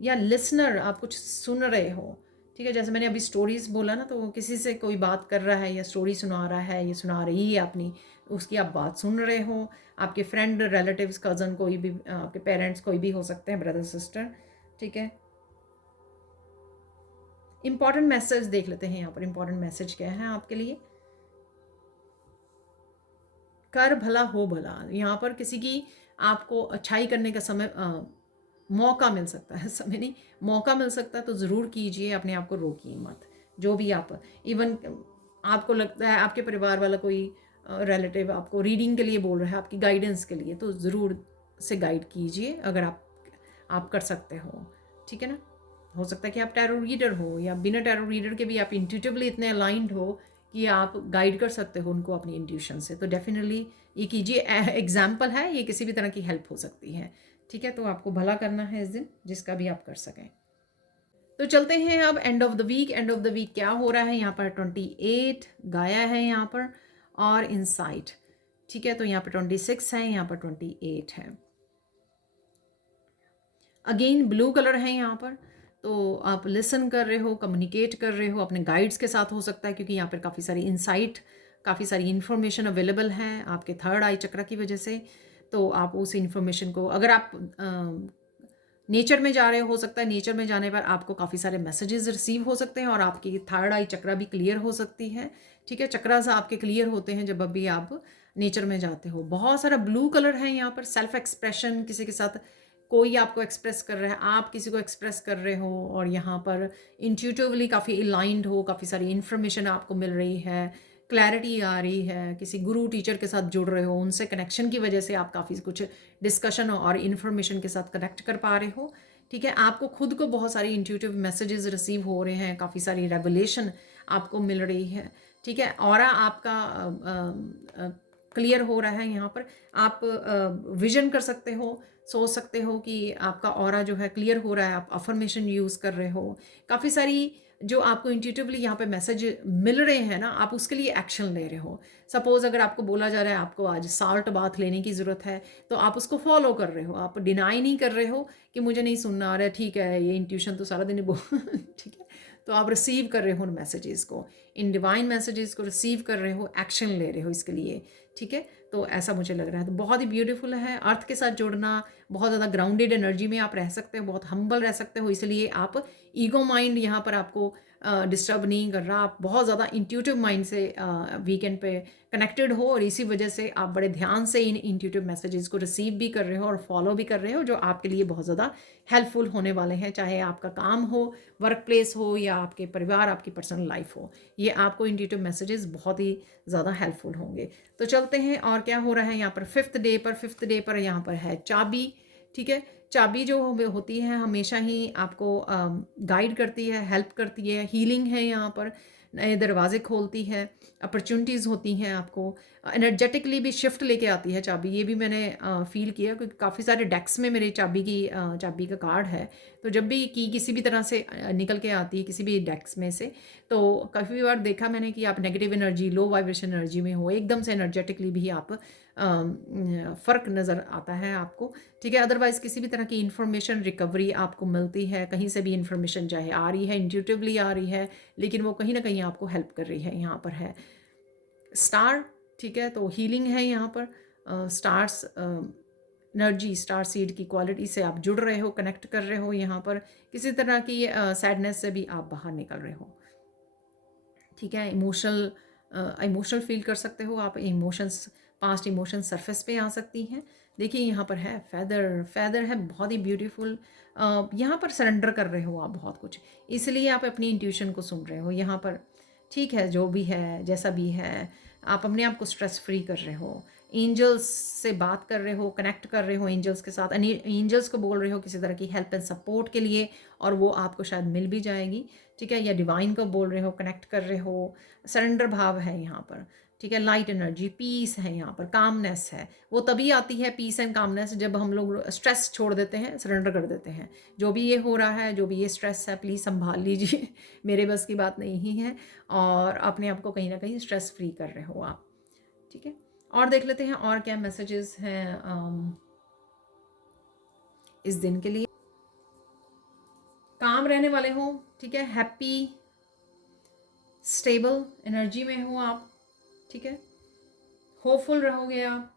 या लिसनर, आप कुछ सुन रहे हो। ठीक है, जैसे मैंने अभी स्टोरीज बोला ना, तो किसी से कोई बात कर रहा है या स्टोरी सुना रहा है या सुना रही है अपनी, उसकी आप बात सुन रहे हो। आपके फ्रेंड, रिलेटिव्स, कज़न, कोई भी, आपके पेरेंट्स कोई भी हो सकते हैं, ब्रदर सिस्टर। ठीक है, इंपॉर्टेंट मैसेज देख लेते हैं यहाँ पर। इंपॉर्टेंट मैसेज क्या है आपके लिए? कर भला हो भला। यहाँ पर किसी की आपको अच्छाई करने का समय, मौका मिल सकता है। समय नहीं, मौका मिल सकता है, तो ज़रूर कीजिए, अपने आप को रोकिए मत। जो भी आप, इवन आपको लगता है आपके परिवार वाला कोई रिलेटिव आपको रीडिंग के लिए बोल रहा है, आपकी गाइडेंस के लिए, तो ज़रूर से गाइड कीजिए अगर आप कर सकते हो। ठीक है ना, हो सकता है कि आप टैरो रीडर हो, या बिना टैरो रीडर के भी आप इंट्यूटिवली इतने अलाइंड हो कि आप गाइड कर सकते हो उनको अपनी इंट्यूशन से, तो डेफिनेटली ये कीजिए। एग्जाम्पल है, ये किसी भी तरह की हेल्प हो सकती है। ठीक है, तो आपको भला करना है इस दिन, जिसका भी आप कर सकें। तो चलते हैं अब end of the week. End of the week क्या हो रहा है? यहाँ पर 28 गाया है यहाँ पर, और इनसाइट। ठीक है, तो यहाँ पर 26 है, यहाँ पर 28 है। अगेन ब्लू कलर है यहाँ पर, तो आप लिसन कर रहे हो, कम्युनिकेट कर रहे हो अपने गाइड्स के साथ, हो सकता है, क्योंकि यहाँ पर काफ़ी सारी इंसाइट, काफ़ी सारी इन्फॉर्मेशन अवेलेबल है आपके थर्ड आई चक्र की वजह से। तो आप उस इन्फॉर्मेशन को, अगर आप नेचर में जा रहे हो सकता है नेचर में जाने पर आपको काफ़ी सारे मैसेजेस रिसीव हो सकते हैं, और आपकी थर्ड आई चक्रा भी क्लियर हो सकती है। ठीक है, चक्रास आपके क्लियर होते हैं जब भी आप नेचर में जाते हो। बहुत सारा ब्लू कलर है यहाँ पर, सेल्फ एक्सप्रेशन, किसी के साथ कोई आपको एक्सप्रेस कर रहा है, आप किसी को एक्सप्रेस कर रहे हो, और यहाँ पर इंट्यूटिवली काफ़ी अलाइंड हो, काफ़ी सारी इन्फॉर्मेशन आपको मिल रही है, क्लैरिटी आ रही है, किसी गुरु टीचर के साथ जुड़ रहे हो, उनसे कनेक्शन की वजह से आप काफ़ी कुछ डिस्कशन और इन्फॉर्मेशन के साथ कनेक्ट कर पा रहे हो। ठीक है, आपको खुद को बहुत सारी इंट्यूटिव मैसेजेस रिसीव हो रहे हैं, काफ़ी सारी रेवलेशन आपको मिल रही है। ठीक है, ऑरा आपका क्लियर हो रहा है। यहाँ पर आप विजन कर सकते हो, सोच सकते हो कि आपका ऑरा जो है क्लियर हो रहा है, आप अफर्मेशन यूज़ कर रहे हो। काफ़ी सारी जो आपको इंट्यूटिवली यहाँ पे मैसेज मिल रहे हैं ना, आप उसके लिए एक्शन ले रहे हो। सपोज़ अगर आपको बोला जा रहा है आपको आज साल्ट बाथ लेने की ज़रूरत है, तो आप उसको फॉलो कर रहे हो, आप डिनाई नहीं कर रहे हो कि मुझे नहीं सुनना आ रहा है, ठीक है ये इंट्यूशन तो सारा दिन ही ठीक है, तो आप रिसीव कर रहे हो उन मैसेजेस को, इन डिवाइन मैसेजेस को रिसीव कर रहे हो, एक्शन ले रहे हो इसके लिए। ठीक है, तो ऐसा मुझे लग रहा है। तो बहुत ही ब्यूटीफुल है, अर्थ के साथ जुड़ना, बहुत ज़्यादा ग्राउंडेड एनर्जी में आप रह सकते हो, बहुत हम्बल रह सकते हो, इसलिए आप ईगो माइंड यहाँ पर आपको डिस्टर्ब नहीं कर रहा। आप बहुत ज़्यादा इंट्यूटिव माइंड से वीकेंड पे कनेक्टेड हो, और इसी वजह से आप बड़े ध्यान से इन इंट्यूटिव मैसेजेस को रिसीव भी कर रहे हो और फॉलो भी कर रहे हो, जो आपके लिए बहुत ज़्यादा हेल्पफुल होने वाले हैं, चाहे आपका काम हो, वर्क प्लेस हो, या आपके परिवार, आपकी पर्सनल लाइफ हो। ये आपको इंट्यूटिव मैसेजेस बहुत ही ज़्यादा हेल्पफुल होंगे। तो चलते हैं और क्या हो रहा है यहाँ पर फिफ्थ डे पर यहाँ पर है चाबी। ठीक है, चाबी जो होती है हमेशा ही आपको गाइड करती है, हेल्प करती है, हीलिंग है, यहाँ पर नए दरवाजे खोलती है, अपॉर्चुनिटीज़ होती हैं, आपको एनर्जेटिकली भी शिफ्ट लेके आती है चाबी। ये भी मैंने फील किया, क्योंकि काफ़ी सारे डेक्स में मेरे चाबी का कार्ड है, तो जब भी की किसी भी तरह से निकल के आती है किसी भी डेक्स में से, तो काफ़ी बार देखा मैंने कि आप negative energy, low vibration energy में हो, एकदम से एनर्जेटिकली भी आप फ़र्क नज़र आता है आपको। ठीक है, अदरवाइज़ किसी भी तरह की इन्फॉर्मेशन रिकवरी आपको मिलती है, कहीं से भी इन्फॉर्मेशन चाहे आ रही है, इंट्यूटिवली आ रही है, लेकिन वो कहीं ना कहीं आपको हेल्प कर रही है। यहाँ पर है स्टार। ठीक है, तो हीलिंग है यहाँ पर, स्टार्स एनर्जी, स्टार सीड की क्वालिटी से आप जुड़ रहे हो, कनेक्ट कर रहे हो। यहाँ पर किसी तरह की सैडनेस से भी आप बाहर निकल रहे हो। ठीक है, इमोशनल फील कर सकते हो आप, इमोशंस, पास्ट इमोशंस सरफेस पे आ सकती हैं। देखिए यहाँ पर है फैदर है, बहुत ही ब्यूटीफुल। यहाँ पर सरेंडर कर रहे हो आप बहुत कुछ, इसलिए आप अपनी इंट्यूशन को सुन रहे हो यहाँ पर। ठीक है, जो भी है, जैसा भी है, आप अपने आप को स्ट्रेस फ्री कर रहे हो, एंजल्स से बात कर रहे हो, कनेक्ट कर रहे हो एंजल्स के साथ, एंजल्स को बोल रहे हो किसी तरह की हेल्प एंड सपोर्ट के लिए, और वो आपको शायद मिल भी जाएगी, ठीक है। या डिवाइन को बोल रहे हो, कनेक्ट कर रहे हो, सरेंडर भाव है यहाँ पर, ठीक है। लाइट एनर्जी, पीस है यहाँ पर, कामनेस है। वो तभी आती है पीस एंड कामनेस जब हम लोग स्ट्रेस छोड़ देते हैं, सरेंडर कर देते हैं। जो भी ये हो रहा है, जो भी ये स्ट्रेस है, प्लीज़ संभाल लीजिए मेरे बस की बात नहीं है, और अपने आप को कहीं ना कहीं स्ट्रेस फ्री कर रहे हो आप, ठीक है। और देख लेते हैं और क्या मैसेजेस हैं इस दिन के लिए। काम रहने वाले हो, ठीक है। हैप्पी स्टेबल एनर्जी में हो आप, ठीक है। होपफुल रहोगे आप।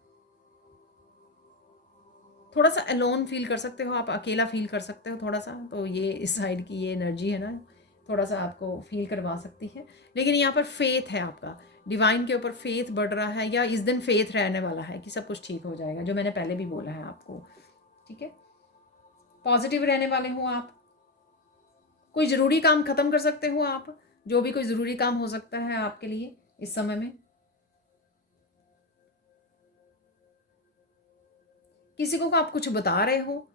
थोड़ा सा अलोन फील कर सकते हो आप, अकेला फील कर सकते हो थोड़ा सा, तो ये इस साइड की ये एनर्जी है ना, थोड़ा सा आपको फील करवा सकती है। लेकिन यहाँ पर फेथ है आपका, डिवाइन के ऊपर फेथ बढ़ रहा है, या इस दिन फेथ रहने वाला है कि सब कुछ ठीक हो जाएगा, जो मैंने पहले भी बोला है आपको, ठीक है। पॉजिटिव रहने वाले हो आप। कोई ज़रूरी काम ख़त्म कर सकते हो आप, जो भी कोई ज़रूरी काम हो सकता है आपके लिए इस समय में। किसी को आप कुछ बता रहे हो,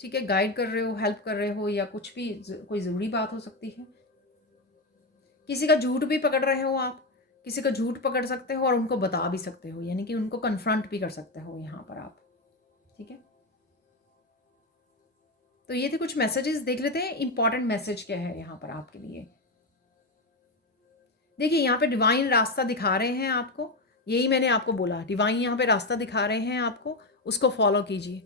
ठीक है, गाइड कर रहे हो, हेल्प कर रहे हो, या कुछ भी कोई ज़रूरी बात हो सकती है। किसी का झूठ भी पकड़ रहे हो आप, किसी का झूठ पकड़ सकते हो और उनको बता भी सकते हो, यानी कि उनको कन्फ्रंट भी कर सकते हो यहाँ पर आप, ठीक है। तो ये थे कुछ मैसेजेस, देख लेते हैं इंपॉर्टेंट मैसेज क्या है यहाँ पर आपके लिए। देखिए यहाँ पे डिवाइन रास्ता दिखा रहे हैं आपको, यही मैंने आपको बोला, डिवाइन यहाँ पे रास्ता दिखा रहे हैं आपको, उसको फॉलो कीजिए,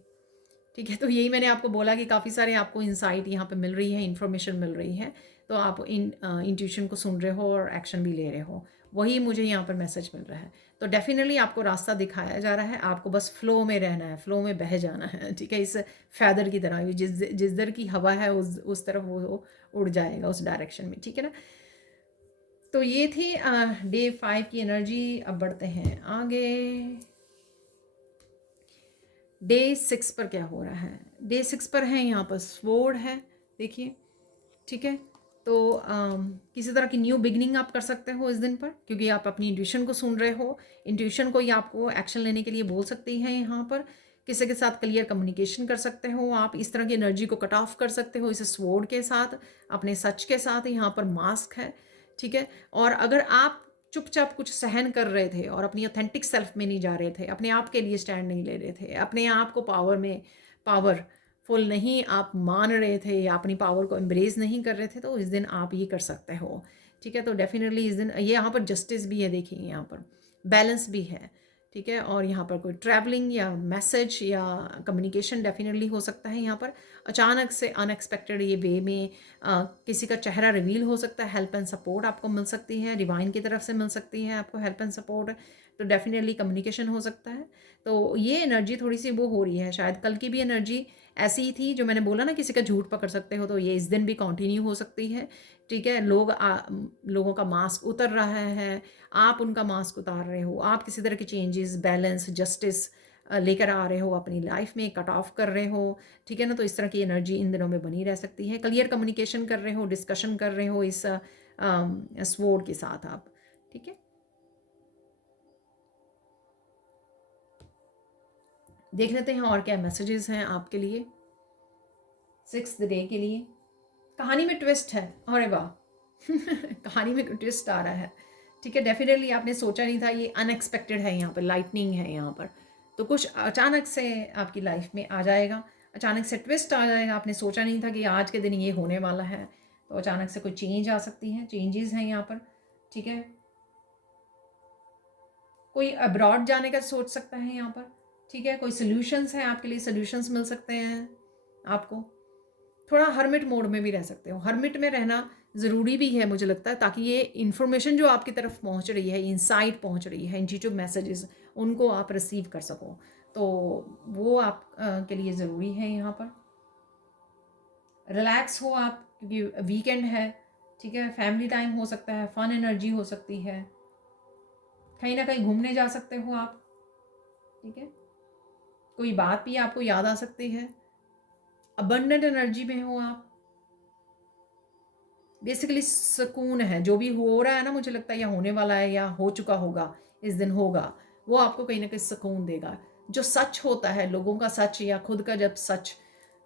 ठीक है। तो यही मैंने आपको बोला कि काफ़ी सारे आपको इंसाइट यहाँ पे मिल रही है, इन्फॉर्मेशन मिल रही है, तो आप इंट्यूशन को सुन रहे हो और एक्शन भी ले रहे हो, वही मुझे यहाँ पर मैसेज मिल रहा है। तो डेफिनेटली आपको रास्ता दिखाया जा रहा है, आपको बस फ्लो में रहना है, फ्लो में बह जाना है, ठीक है। इस फैदर की तरह जिस दर की हवा है उस तरफ वो उड़ जाएगा, उस डायरेक्शन में, ठीक है ना। तो ये थी डे 5 की एनर्जी। अब बढ़ते हैं आगे। डे 6 पर क्या हो रहा है। डे 6 पर है यहाँ पर स्वॉर्ड है, देखिए, ठीक है। तो किसी तरह की न्यू बिगनिंग आप कर सकते हो इस दिन पर, क्योंकि आप अपनी इंट्यूशन को सुन रहे हो, इंट्यूशन को ही आपको एक्शन लेने के लिए बोल सकती है यहाँ पर। किसी के साथ क्लियर कम्युनिकेशन कर सकते हो आप, इस तरह की एनर्जी को कट ऑफ कर सकते हो इस स्वॉर्ड के साथ, अपने सच के साथ। यहाँ पर मास्क है, ठीक है। और अगर आप चुपचाप कुछ सहन कर रहे थे और अपनी ऑथेंटिक सेल्फ में नहीं जा रहे थे, अपने आप के लिए स्टैंड नहीं ले रहे थे, अपने आप को पावरफुल नहीं आप मान रहे थे, या अपनी पावर को एम्ब्रेस नहीं कर रहे थे, तो इस दिन आप ये कर सकते हो, ठीक है। तो डेफिनेटली इस दिन ये यहाँ पर जस्टिस भी है, देखिए यहाँ पर बैलेंस भी है, ठीक है। और यहाँ पर कोई ट्रैवलिंग या मैसेज या कम्युनिकेशन डेफिनेटली हो सकता है यहाँ पर। अचानक से अनएक्सपेक्टेड ये वे में किसी का चेहरा रिवील हो सकता है, हेल्प एंड सपोर्ट आपको मिल सकती है, डिवाइन की तरफ से मिल सकती है आपको हेल्प एंड सपोर्ट, तो डेफिनेटली कम्युनिकेशन हो सकता है। तो ये एनर्जी थोड़ी सी वो हो रही है, शायद कल की भी एनर्जी ऐसी ही थी, जो मैंने बोला ना किसी का झूठ पकड़ सकते हो, तो ये इस दिन भी कंटिन्यू हो सकती है, ठीक है। लोगों का मास्क उतर रहा है, आप उनका मास्क उतार रहे हो, आप किसी तरह की चेंजेस, बैलेंस, जस्टिस लेकर आ रहे हो अपनी लाइफ में, कट ऑफ कर रहे हो, ठीक है ना। तो इस तरह की एनर्जी इन दिनों में बनी रह सकती है। क्लियर कम्युनिकेशन कर रहे हो, डिस्कशन कर रहे हो इस स्वॉर्ड के साथ आप, ठीक है। देख लेते हैं और क्या मैसेजेस हैं आपके लिए 6th डे के लिए। कहानी में ट्विस्ट है, अरे वाह कहानी में ट्विस्ट आ रहा है, ठीक है। डेफिनेटली आपने सोचा नहीं था, ये अनएक्सपेक्टेड है, यहाँ पर लाइटनिंग है यहाँ पर, तो कुछ अचानक से आपकी लाइफ में आ जाएगा, अचानक से ट्विस्ट आ जाएगा। आपने सोचा नहीं था कि आज के दिन ये होने वाला है, तो अचानक से कोई चेंज आ सकती है, चेंजेस हैं यहाँ पर, ठीक है। कोई अब्रॉड जाने का सोच सकता है यहाँ पर, ठीक है। कोई सोल्यूशंस हैं आपके लिए, सोल्यूशंस मिल सकते हैं आपको। थोड़ा हर्मिट मोड में भी रह सकते हो, हर्मिट में रहना ज़रूरी भी है मुझे लगता है, ताकि ये इन्फॉर्मेशन जो आपकी तरफ पहुंच रही है, इंसाइट पहुंच रही है, इंट्यूटिव मैसेजेस, उनको आप रिसीव कर सको, तो वो आप के लिए ज़रूरी है यहाँ पर। रिलैक्स हो आप, क्योंकि वीकेंड है, ठीक है। फैमिली टाइम हो सकता है, फन एनर्जी हो सकती है, कहीं ना कहीं घूमने जा सकते हो आप, ठीक है। कोई बात भी आपको याद आ सकती है, अबंडेंट एनर्जी में हो आप, बेसिकली सुकून है। जो भी हो रहा है ना, मुझे लगता है या होने वाला है या हो चुका होगा, इस दिन होगा, वो आपको कहीं ना कहीं सुकून देगा। जो सच होता है, लोगों का सच या खुद का जब सच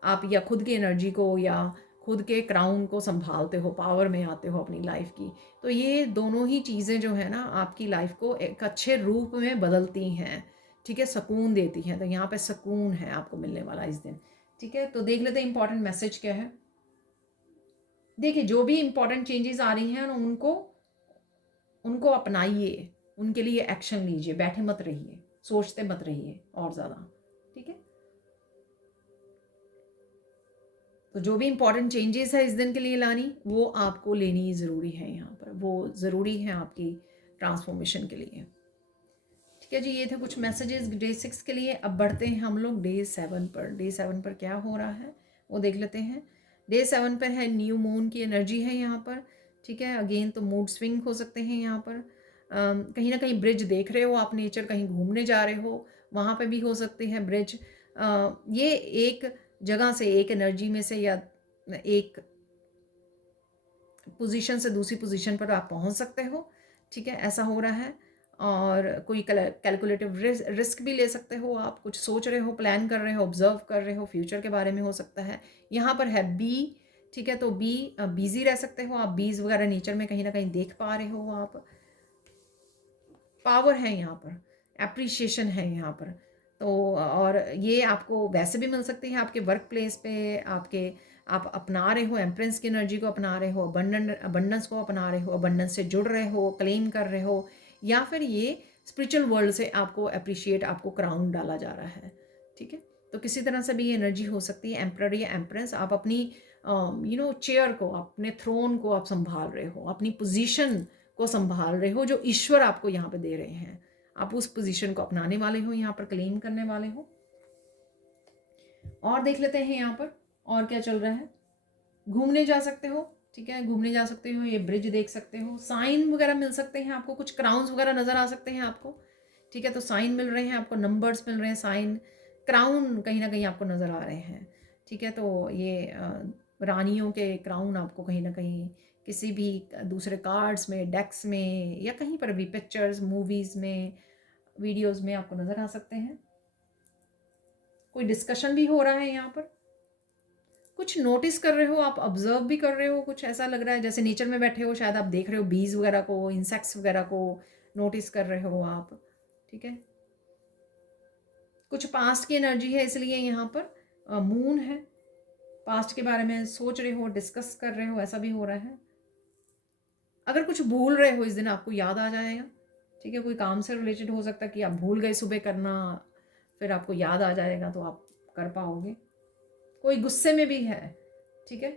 आप या खुद की एनर्जी को या खुद के क्राउन को संभालते हो, पावर में आते हो अपनी लाइफ की, तो ये दोनों ही चीज़ें जो है ना आपकी लाइफ को एक अच्छे रूप में बदलती हैं, ठीक है, सुकून देती हैं। तो यहाँ पे सुकून है आपको मिलने वाला इस दिन, ठीक है। तो देख लेते हैं इंपॉर्टेंट मैसेज क्या है। देखिए, जो भी इंपॉर्टेंट चेंजेस आ रही हैं उनको उनको अपनाइए, उनके लिए एक्शन लीजिए, बैठे मत रहिए, सोचते मत रहिए और ज़्यादा, ठीक है। तो जो भी इंपॉर्टेंट चेंजेस है इस दिन के लिए लानी, वो आपको लेनी ज़रूरी है यहाँ पर, वो ज़रूरी है आपकी ट्रांसफॉर्मेशन के लिए, ठीक है जी। ये थे कुछ मैसेजेस डे 6 के लिए। अब बढ़ते हैं हम लोग डे 7 पर। डे 7 पर क्या हो रहा है वो देख लेते हैं। डे 7 पर है न्यू मून की एनर्जी है यहाँ पर, ठीक है। अगेन तो मूड स्विंग हो सकते हैं यहाँ पर। कहीं ना कहीं ब्रिज देख रहे हो आप, नेचर, कहीं घूमने जा रहे हो, वहाँ पे भी हो सकती है ब्रिज। ये एक जगह से, एक एनर्जी में से या एक पोजीशन से दूसरी पोजीशन पर आप पहुँच सकते हो, ठीक है, ऐसा हो रहा है। और कोई कैलकुलेटिव रिस्क भी ले सकते हो आप, कुछ सोच रहे हो, प्लान कर रहे हो, ऑब्जर्व कर रहे हो, फ्यूचर के बारे में हो सकता है। यहाँ पर है बी, ठीक है, तो बी बिजी रह सकते हो आप, बीज वगैरह नेचर में कहीं ना कहीं देख पा रहे हो आप। पावर है यहाँ पर, एप्रिशिएशन है यहाँ पर। तो और ये आपको वैसे भी मिल सकती है आपके वर्क प्लेस पे, आप अपना रहे हो एम्प्रेंस की एनर्जी को, अपना रहे हो अबंडेंस को, अपना रहे हो अबंडेंस से जुड़ रहे हो, क्लेम कर रहे हो, या फिर ये स्पिरिचुअल वर्ल्ड से आपको अप्रिशिएट, आपको क्राउन डाला जा रहा है, ठीक है। तो किसी तरह से भी ये एनर्जी हो सकती है। एम्परर या एम्प्रेस, आप अपनी चेयर को, अपने थ्रोन को आप संभाल रहे हो, अपनी पोजीशन को संभाल रहे हो जो ईश्वर आपको यहाँ पे दे रहे हैं, आप उस पोजीशन को अपनाने वाले हो, यहाँ पर क्लेम करने वाले हो। और देख लेते हैं यहाँ पर और क्या चल रहा है। घूमने जा सकते हो, ठीक है, घूमने जा सकते हो, ये ब्रिज देख सकते हो, साइन वगैरह मिल सकते हैं आपको, कुछ क्राउन्स वगैरह नजर आ सकते हैं आपको, ठीक है। तो साइन मिल रहे हैं आपको, नंबर्स मिल रहे हैं, साइन, क्राउन कहीं ना कहीं आपको नजर आ रहे हैं, ठीक है। तो ये रानियों के क्राउन आपको कहीं ना कहीं किसी भी दूसरे कार्ड्स में, डेक्स में, या कहीं पर भी पिक्चर्स, मूवीज में, वीडियोस में आपको नजर आ सकते हैं। कोई डिस्कशन भी हो रहा है यहाँ पर, कुछ नोटिस कर रहे हो आप, ऑब्जर्व भी कर रहे हो, कुछ ऐसा लग रहा है जैसे नेचर में बैठे हो, शायद आप देख रहे हो बीज वगैरह को, इंसेक्ट्स वगैरह को नोटिस कर रहे हो आप, ठीक है। कुछ पास्ट की एनर्जी है, इसलिए यहाँ पर मून है, पास्ट के बारे में सोच रहे हो, डिस्कस कर रहे हो, ऐसा भी हो रहा है। अगर कुछ भूल रहे हो इस दिन आपको याद आ जाएगा, ठीक है। कोई काम से रिलेटेड हो सकता है कि आप भूल गए सुबह करना, फिर आपको याद आ जाएगा तो आप कर पाओगे। कोई गुस्से में भी है, ठीक है,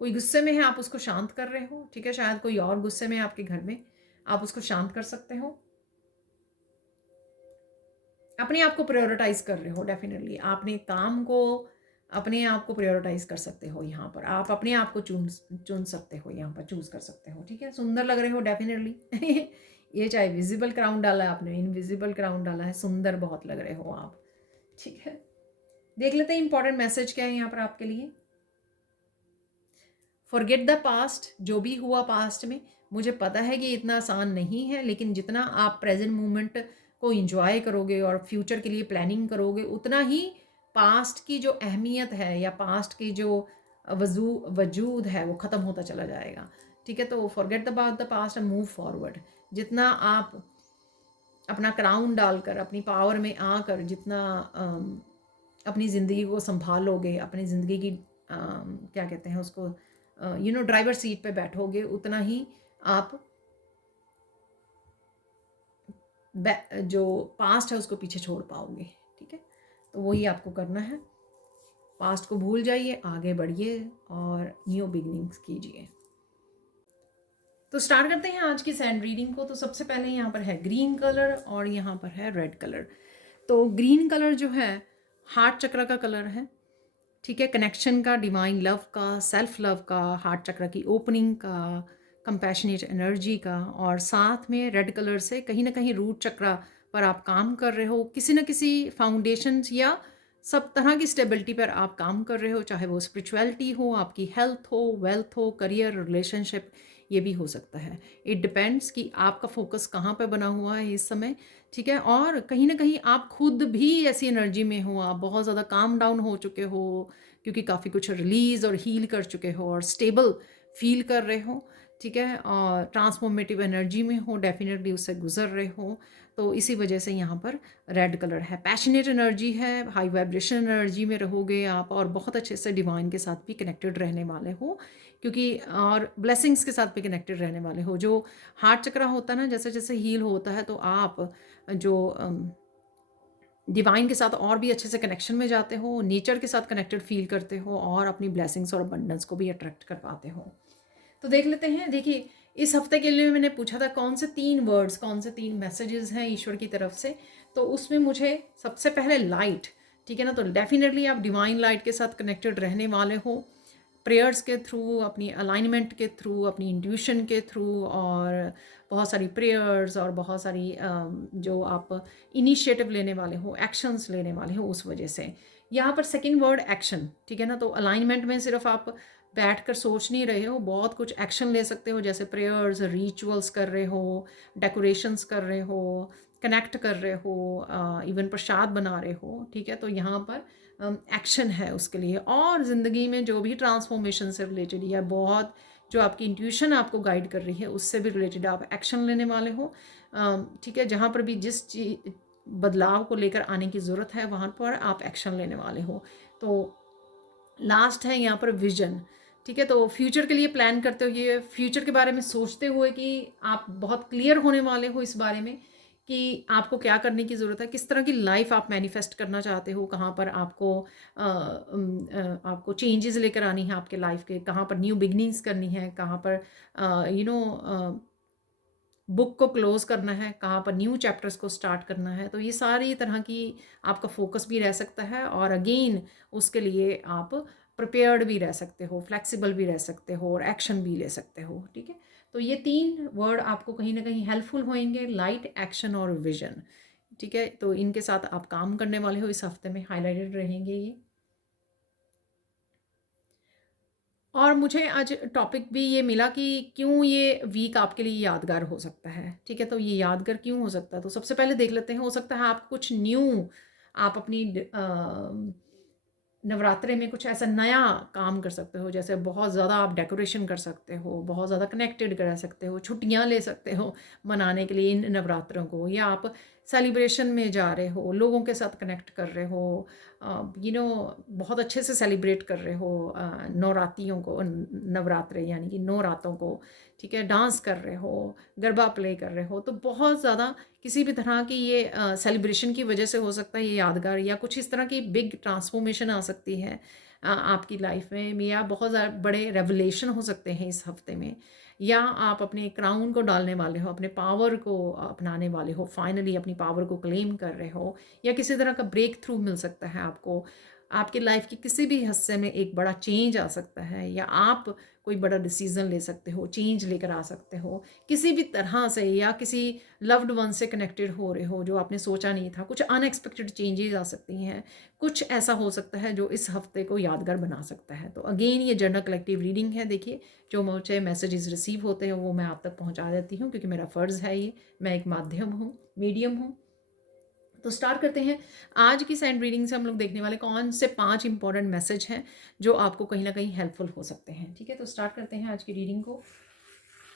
कोई गुस्से में है, आप उसको शांत कर रहे हो, ठीक है। शायद कोई और गुस्से में है आपके घर में, आप उसको शांत कर सकते हो। अपने आप को प्रायोरिटाइज कर रहे हो, डेफिनेटली आपने काम को, अपने आप को प्रायोरिटाइज कर सकते हो। यहाँ पर आप अपने आप को चुन सकते हो, यहाँ पर चूज कर सकते हो, ठीक है। सुंदर लग रहे हो डेफिनेटली ये चाहे विजिबल क्राउन डाला है आपने, इनविजिबल क्राउन डाला है, सुंदर बहुत लग रहे हो आप, ठीक है। देख लेते हैं इंपॉर्टेंट मैसेज क्या है यहाँ पर आपके लिए। फॉरगेट द पास्ट, जो भी हुआ पास्ट में, मुझे पता है कि इतना आसान नहीं है, लेकिन जितना आप प्रेजेंट मोमेंट को एंजॉय करोगे और फ्यूचर के लिए प्लानिंग करोगे, उतना ही पास्ट की जो अहमियत है या पास्ट की जो वजूद है वो ख़त्म होता चला जाएगा, ठीक है। तो forget about the past and move forward. जितना आप अपना क्राउन डालकर, अपनी पावर में आकर, जितना अपनी ज़िंदगी को संभालोगे, अपनी ज़िंदगी की क्या कहते हैं उसको, ड्राइवर सीट पे बैठोगे, उतना ही आप जो पास्ट है उसको पीछे छोड़ पाओगे, ठीक है। तो वही आपको करना है, पास्ट को भूल जाइए, आगे बढ़िए और न्यू बिगनिंग्स कीजिए। तो स्टार्ट करते हैं आज की सैंड रीडिंग को। तो सबसे पहले यहाँ पर है ग्रीन कलर और यहाँ पर है रेड कलर। तो ग्रीन कलर जो है हार्ट चक्र का कलर है, ठीक है, कनेक्शन का, डिवाइन लव का, सेल्फ लव का, हार्ट चक्र की ओपनिंग का, कंपैशनेट एनर्जी का। और साथ में रेड कलर से कहीं ना कहीं रूट चक्र पर आप काम कर रहे हो, किसी न किसी फाउंडेशंस या सब तरह की स्टेबिलिटी पर आप काम कर रहे हो, चाहे वो स्पिरिचुअलिटी हो, आपकी हेल्थ हो, वेल्थ हो, करियर, रिलेशनशिप, ये भी हो सकता है। इट डिपेंड्स कि आपका फोकस कहाँ पे बना हुआ है इस समय, ठीक है? और कहीं न कहीं आप खुद भी ऐसी एनर्जी में हो, आप बहुत ज़्यादा काम डाउन हो चुके हो, क्योंकि काफ़ी कुछ रिलीज़ और हील कर चुके हो और स्टेबल फ़ील कर रहे हो, ठीक है? और ट्रांसफॉर्मेटिव एनर्जी में हो, डेफ़िनेटली उससे गुज़र रहे हो, तो इसी वजह से यहाँ पर रेड कलर है। पैशनेट एनर्जी है, हाई वाइब्रेशन एनर्जी में रहोगे आप और बहुत अच्छे से डिवाइन के साथ भी कनेक्टेड रहने वाले हो, क्योंकि और ब्लेसिंग्स के साथ भी कनेक्टेड रहने वाले हो। जो हार्ट चक्र होता है ना, जैसे-जैसे हील होता है तो आप जो डिवाइन के साथ और भी अच्छे से कनेक्शन में जाते हो, नेचर के साथ कनेक्टेड फ़ील करते हो और अपनी ब्लेसिंग्स और अबंडेंस को भी अट्रैक्ट कर पाते हो। तो देख लेते हैं। देखिए, इस हफ्ते के लिए मैंने पूछा था कौन से 3 वर्ड्स, कौन से 3 मैसेजेस हैं ईश्वर की तरफ से, तो उसमें मुझे सबसे पहले लाइट, ठीक है ना? तो डेफ़िनेटली आप डिवाइन लाइट के साथ कनेक्टेड रहने वाले हो, प्रेयर्स के थ्रू, अपनी अलाइनमेंट के थ्रू, अपनी इंट्यूशन के थ्रू और बहुत सारी प्रेयर्स और बहुत सारी जो आप इनिशिएटिव लेने वाले हो, एक्शंस लेने वाले हो उस वजह से। यहाँ पर सेकंड वर्ड एक्शन, ठीक है ना? तो अलाइनमेंट में सिर्फ आप बैठ कर सोच नहीं रहे हो, बहुत कुछ एक्शन ले सकते हो, जैसे प्रेयर्स, रिचुअल्स कर रहे हो, डेकोरेशंस कर रहे हो, कनेक्ट कर रहे हो, इवन प्रसाद बना रहे हो, ठीक है? तो यहाँ पर एक्शन है उसके लिए। और ज़िंदगी में जो भी ट्रांसफॉर्मेशन से रिलेटेड या बहुत जो आपकी इंट्यूशन आपको गाइड कर रही है उससे भी रिलेटेड आप एक्शन लेने वाले हो, ठीक है? जहाँ पर भी जिस बदलाव को लेकर आने की ज़रूरत है वहाँ पर आप एक्शन लेने वाले हो। तो लास्ट है यहाँ पर विजन, ठीक है? तो फ्यूचर के लिए प्लान करते हुए, फ्यूचर के बारे में सोचते हुए कि आप बहुत क्लियर होने वाले हो इस बारे में कि आपको क्या करने की ज़रूरत है, किस तरह की लाइफ आप मैनिफेस्ट करना चाहते हो, कहाँ पर आपको आपको चेंजेस लेकर आनी है आपके लाइफ के, कहाँ पर न्यू बिगनिंग्स करनी है, कहाँ पर यू नो बुक को क्लोज करना है, कहाँ पर न्यू चैप्टर्स को स्टार्ट करना है। तो ये सारी तरह की आपका फोकस भी रह सकता है और अगेन उसके लिए आप प्रिपेयर्ड भी रह सकते हो, फ्लेक्सिबल भी रह सकते हो और एक्शन भी ले सकते हो, ठीक है? तो ये 3 वर्ड आपको कहीं ना कहीं हेल्पफुल होंगे, लाइट, एक्शन और विजन, ठीक है? तो इनके साथ आप काम करने वाले हो, इस हफ्ते में हाईलाइटेड रहेंगे ये। और मुझे आज टॉपिक भी ये मिला कि क्यों ये वीक आपके लिए यादगार हो सकता है, ठीक है? तो ये यादगार क्यों हो सकता है, तो सबसे पहले देख लेते हैं। हो सकता है आप कुछ न्यू, आप अपनी नवरात्रे में कुछ ऐसा नया काम कर सकते हो, जैसे बहुत ज़्यादा आप डेकोरेशन कर सकते हो, बहुत ज़्यादा कनेक्टेड कर सकते हो, छुट्टियाँ ले सकते हो मनाने के लिए इन नवरात्रों को, या आप सेलिब्रेशन में जा रहे हो, लोगों के साथ कनेक्ट कर रहे हो, बहुत अच्छे से सेलिब्रेट कर रहे हो नवरात्रियों को, नवरात्रे यानी कि 9 रातों को, ठीक है? डांस कर रहे हो, गरबा प्ले कर रहे हो, तो बहुत ज़्यादा किसी भी तरह की ये सेलिब्रेशन की वजह से हो सकता है ये यादगार, या कुछ इस तरह की बिग ट्रांसफॉर्मेशन आ सकती है आपकी लाइफ में, या बहुत बड़े रेवलेशन हो सकते हैं इस हफ्ते में, या आप अपने क्राउन को डालने वाले हो, अपने पावर को अपनाने वाले हो, फाइनली अपनी पावर को क्लेम कर रहे हो, या किसी तरह का ब्रेक थ्रू मिल सकता है आपको, आपकी लाइफ के किसी भी हिस्से में एक बड़ा चेंज आ सकता है, या आप कोई बड़ा डिसीजन ले सकते हो, चेंज लेकर आ सकते हो किसी भी तरह से, या किसी लव्ड वन से कनेक्टेड हो रहे हो जो आपने सोचा नहीं था, कुछ अनएक्सपेक्टेड चेंजेस आ सकती हैं, कुछ ऐसा हो सकता है जो इस हफ्ते को यादगार बना सकता है। तो अगेन ये जनरल कलेक्टिव रीडिंग है। देखिए, जो मुझे मैसेजेस रिसीव होते हैं वो मैं आप तक पहुंचा देती हूँ, क्योंकि मेरा फ़र्ज़ है ये, मैं एक माध्यम हूँ, मीडियम हूँ। तो स्टार्ट करते हैं। आज की साइंड रीडिंग से हम लोग देखने वाले कौन से 5 इंपॉर्टेंट मैसेज हैं जो आपको कहीं ना कहीं हेल्पफुल हो सकते हैं, ठीक है? तो स्टार्ट करते हैं आज की रीडिंग को।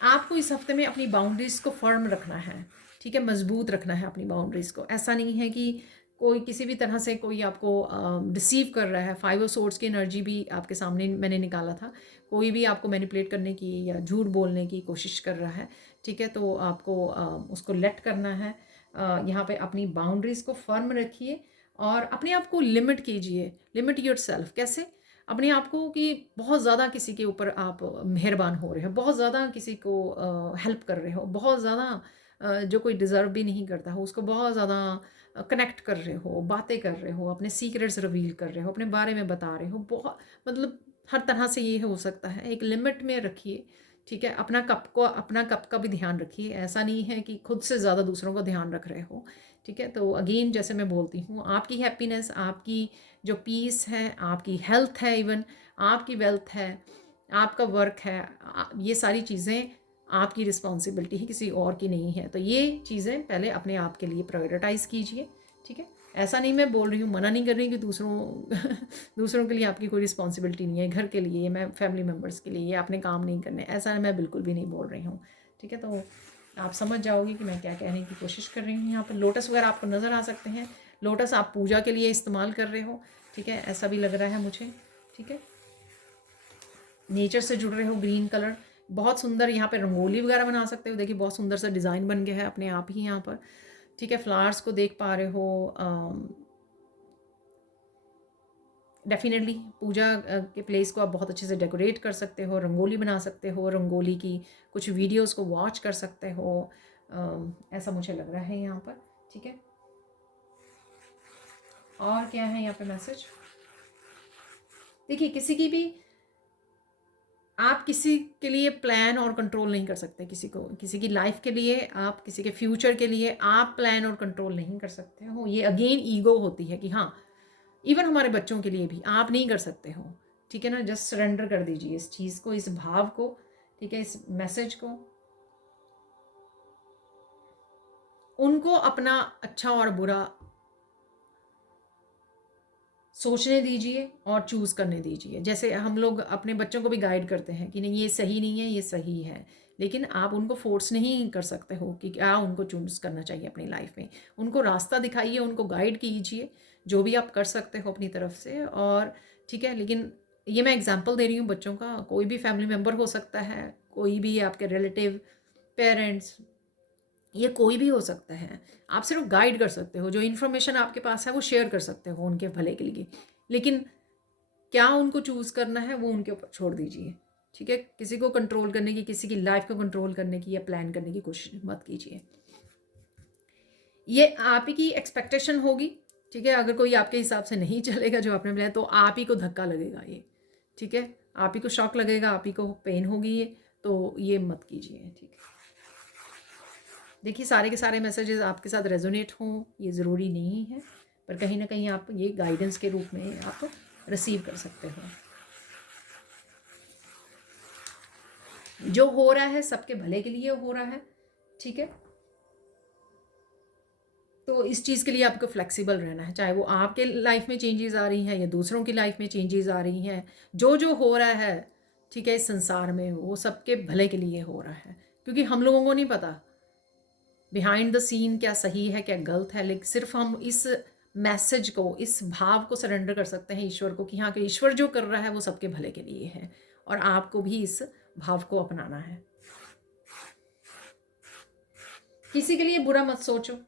आपको इस हफ्ते में अपनी बाउंड्रीज को फर्म रखना है, ठीक है? मजबूत रखना है अपनी बाउंड्रीज को। ऐसा नहीं है कि कोई किसी भी तरह से कोई आपको डिसीव कर रहा है। 5 ऑफ सोर्ड्स की एनर्जी भी आपके सामने मैंने निकाला था। कोई भी आपको मैनिपुलेट करने की या झूठ बोलने की कोशिश कर रहा है, ठीक है? तो आपको उसको लेट करना है। यहाँ पे अपनी बाउंड्रीज को फर्म रखिए और अपने आप को लिमिट कीजिए। लिमिट योरसेल्फ कैसे? अपने आप को कि बहुत ज़्यादा किसी के ऊपर आप मेहरबान हो रहे हो, बहुत ज़्यादा किसी को हेल्प कर रहे हो, बहुत ज़्यादा जो कोई डिज़र्व भी नहीं करता हो उसको बहुत ज़्यादा कनेक्ट कर रहे हो, बातें कर रहे हो, अपने सीक्रेट्स रिवील कर रहे हो, अपने बारे में बता रहे हो, बहुत मतलब हर तरह से ये हो सकता है। एक लिमिट में रखिए, ठीक है? अपना कप का भी ध्यान रखिए। ऐसा नहीं है कि खुद से ज़्यादा दूसरों का ध्यान रख रहे हो, ठीक है? तो अगेन जैसे मैं बोलती हूँ, आपकी हैप्पीनेस, आपकी जो पीस है, आपकी हेल्थ है, इवन आपकी वेल्थ है, आपका वर्क है, ये सारी चीज़ें आपकी रिस्पॉन्सिबिलिटी है, किसी और की नहीं है। तो ये चीज़ें पहले अपने आप के लिए प्रायोरिटाइज़ कीजिए, ठीक है। ऐसा नहीं मैं बोल रही हूँ, मना नहीं कर रही कि दूसरों दूसरों के लिए आपकी कोई रिस्पॉन्सिबिलिटी नहीं है, घर के लिए, मैं फैमिली मेम्बर्स के लिए, ये अपने काम नहीं करने, ऐसा मैं बिल्कुल भी नहीं बोल रही हूँ, ठीक है। तो आप समझ जाओगे कि मैं क्या कहने की कोशिश कर रही हूँ। यहाँ पर लोटस वगैरह आपको नज़र आ सकते हैं, लोटस आप पूजा के लिए इस्तेमाल कर रहे हो, ठीक है, ऐसा भी लग रहा है मुझे, ठीक है। नेचर से जुड़ रहे हो, ग्रीन कलर बहुत सुंदर, यहाँ पे रंगोली वगैरह बना सकते हो, देखिए बहुत सुंदर सा डिज़ाइन बन गया है अपने आप ही यहाँ पर, ठीक है। फ्लावर्स को देख पा रहे हो, डेफिनेटली पूजा के प्लेस को आप बहुत अच्छे से डेकोरेट कर सकते हो, रंगोली बना सकते हो, रंगोली की कुछ वीडियोस को वॉच कर सकते हो, ऐसा मुझे लग रहा है यहाँ पर, ठीक है। और क्या है यहाँ पे मैसेज, देखिए किसी की भी आप किसी के लिए प्लान और कंट्रोल नहीं कर सकते, किसी को, किसी की लाइफ के लिए, आप किसी के फ्यूचर के लिए आप प्लान और कंट्रोल नहीं कर सकते हो। ये अगेन ईगो होती है कि हाँ, इवन हमारे बच्चों के लिए भी आप नहीं कर सकते हो, ठीक है ना। जस्ट सरेंडर कर दीजिए इस चीज़ को, इस भाव को, ठीक है, इस मैसेज को। उनको अपना अच्छा और बुरा सोचने दीजिए और चूज़ करने दीजिए। जैसे हम लोग अपने बच्चों को भी गाइड करते हैं कि नहीं ये सही नहीं है, ये सही है, लेकिन आप उनको फोर्स नहीं कर सकते हो कि क्या उनको चूज़ करना चाहिए अपनी लाइफ में। उनको रास्ता दिखाइए, उनको गाइड कीजिए, जो भी आप कर सकते हो अपनी तरफ से, और ठीक है। लेकिन ये मैं एग्जांपल दे रही हूँ बच्चों का, कोई भी फैमिली मेम्बर हो सकता है, कोई भी आपके रिलेटिव, पेरेंट्स, ये कोई भी हो सकता है। आप सिर्फ गाइड कर सकते हो, जो इन्फॉर्मेशन आपके पास है वो शेयर कर सकते हो उनके भले के लिए, लेकिन क्या उनको चूज़ करना है वो उनके ऊपर छोड़ दीजिए, ठीक है। किसी को कंट्रोल करने की, किसी की लाइफ को कंट्रोल करने की या प्लान करने की कोशिश मत कीजिए। ये आप ही की एक्सपेक्टेशन होगी, ठीक है। अगर कोई आपके हिसाब से नहीं चलेगा जो आपने बनाया, तो आप ही को धक्का लगेगा ये, ठीक है। आप ही को शॉक लगेगा, आप ही को पेन होगी ये, तो ये मत कीजिए, ठीक है। देखिए सारे के सारे मैसेजेस आपके साथ रेजोनेट हों ये ज़रूरी नहीं है, पर कहीं ना कहीं आप ये गाइडेंस के रूप में आप रिसीव कर सकते हो। जो हो रहा है सबके भले के लिए हो रहा है, ठीक है। तो इस चीज़ के लिए आपको फ्लेक्सिबल रहना है, चाहे वो आपके लाइफ में चेंजेस आ रही हैं या दूसरों की लाइफ में चेंजेस आ रही हैं, जो जो हो रहा है, ठीक है, इस संसार में वो सबके भले के लिए हो रहा है। क्योंकि हम लोगों को नहीं पता बिहाइंड द सीन क्या सही है क्या गलत है, लेकिन सिर्फ हम इस मैसेज को, इस भाव को सरेंडर कर सकते हैं ईश्वर को कि हाँ, कि ईश्वर जो कर रहा है वो सबके भले के लिए है, और आपको भी इस भाव को अपनाना है। किसी के लिए बुरा मत सोचो,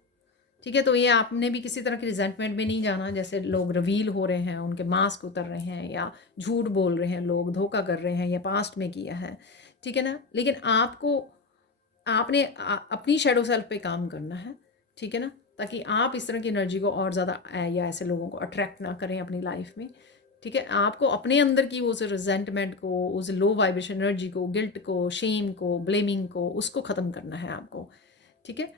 ठीक है। तो ये आपने भी किसी तरह की रिजेंटमेंट में नहीं जाना। जैसे लोग रिवील हो रहे हैं, उनके मास्क उतर रहे हैं, या झूठ बोल रहे हैं, लोग धोखा कर रहे हैं, या पास्ट में किया है, ठीक है ना। लेकिन आपको आपने अपनी शेडो सेल्फ पे काम करना है, ठीक है ना, ताकि आप इस तरह की एनर्जी को और ज़्यादा या ऐसे लोगों को अट्रैक्ट ना करें अपनी लाइफ में, ठीक है। आपको अपने अंदर की उस रिजेंटमेंट को, उस लो वाइब्रेशन एनर्जी को, गिल्ट को, शेम को, ब्लेमिंग को, उसको ख़त्म करना है आपको, ठीक है।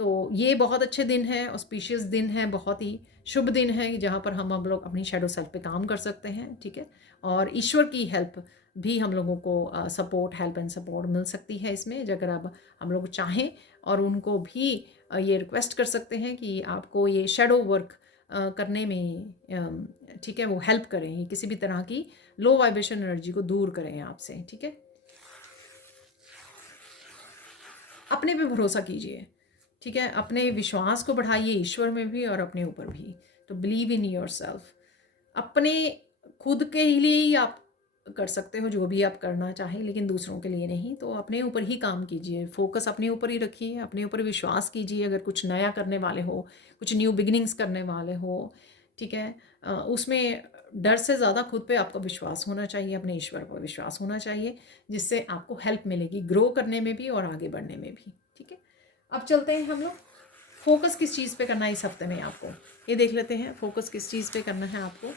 तो ये बहुत अच्छे दिन है, ऑस्पिशियस दिन है, बहुत ही शुभ दिन है जहाँ पर हम लोग अपनी शेडो सेल्फ पे काम कर सकते हैं, ठीक है। और ईश्वर की हेल्प भी हम लोगों को सपोर्ट, हेल्प एंड सपोर्ट मिल सकती है इसमें, अगर अब हम लोग चाहें, और उनको भी ये रिक्वेस्ट कर सकते हैं कि आपको ये शेडो वर्क करने में, ठीक है, वो हेल्प करें, किसी भी तरह की लो वाइब्रेशन एनर्जी को दूर करें आपसे, ठीक है। अपने पे भरोसा कीजिए, ठीक है। अपने विश्वास को बढ़ाइए, ईश्वर में भी और अपने ऊपर भी। तो बिलीव इन योर सेल्फ। अपने खुद के लिए ही आप कर सकते हो जो भी आप करना चाहें, लेकिन दूसरों के लिए नहीं। तो अपने ऊपर ही काम कीजिए, फोकस अपने ऊपर ही रखिए, अपने ऊपर विश्वास कीजिए। अगर कुछ नया करने वाले हो, कुछ न्यू बिगिनिंग्स करने वाले हो, ठीक है, उसमें डर से ज़्यादा खुद पे आपको विश्वास होना चाहिए, अपने ईश्वर पर विश्वास होना चाहिए, जिससे आपको हेल्प मिलेगी ग्रो करने में भी और आगे बढ़ने में भी, ठीक है। अब चलते हैं हम लोग, फोकस किस चीज़ पे करना है इस हफ्ते में आपको, ये देख लेते हैं। फोकस किस चीज़ पे करना है आपको।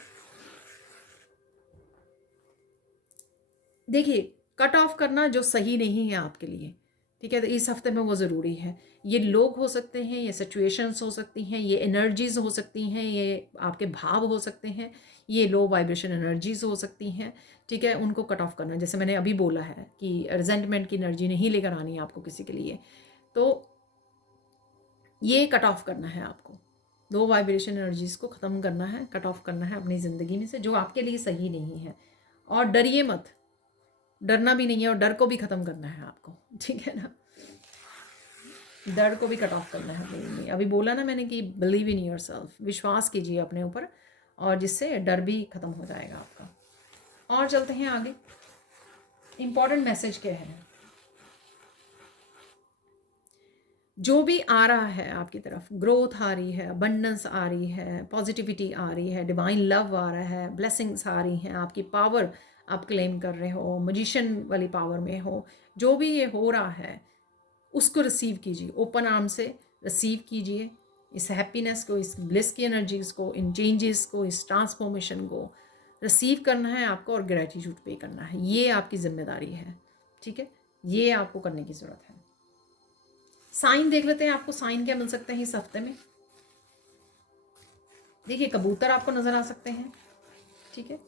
देखिए, कट ऑफ करना जो सही नहीं है आपके लिए, ठीक है। तो इस हफ्ते में वो ज़रूरी है। ये लोग हो सकते हैं, ये सिचुएशंस हो सकती हैं, ये एनर्जीज़ हो सकती हैं, ये आपके भाव हो सकते हैं, ये लो वाइब्रेशन एनर्जीज़ हो सकती हैं, ठीक है। उनको कट ऑफ करना है। जैसे मैंने अभी बोला है कि रिजेंटमेंट की एनर्जी नहीं लेकर आनी है आपको किसी के लिए, तो ये कट ऑफ करना है आपको। लो वाइब्रेशन एनर्जीज़ को ख़त्म करना है, कट ऑफ करना है अपनी ज़िंदगी में से, जो आपके लिए सही नहीं है। और डरिए मत, डरना भी नहीं है, और डर को भी ख़त्म करना है आपको, ठीक है ना। डर को भी कट ऑफ करना है अपने में। अभी बोला ना मैंने कि बिलीव इन योर सेल्फ, विश्वास कीजिए अपने ऊपर, और जिससे डर भी ख़त्म हो जाएगा आपका। और चलते हैं आगे। इम्पॉर्टेंट मैसेज क्या है? जो भी आ रहा है आपकी तरफ, ग्रोथ आ रही है, अबंडेंस आ रही है, पॉजिटिविटी आ रही है, डिवाइन लव आ रहा है, ब्लेसिंग्स आ रही हैं, आपकी पावर आप क्लेम कर रहे हो, मजिशियन वाली पावर में हो, जो भी ये हो रहा है उसको रिसीव कीजिए, ओपन आर्म से रिसीव कीजिए इस हैप्पीनेस को, इस ब्लिस की एनर्जीज को, इन चेंजेस को, इस ट्रांसफॉर्मेशन को रिसीव करना है आपको, और ग्रेटिट्यूड पे करना है। ये आपकी जिम्मेदारी है, ठीक है। ये आपको करने की ज़रूरत है। साइन देख लेते हैं, आपको साइन क्या मिल सकते हैं इस हफ्ते में। देखिए, कबूतर आपको नज़र आ सकते हैं, ठीक है।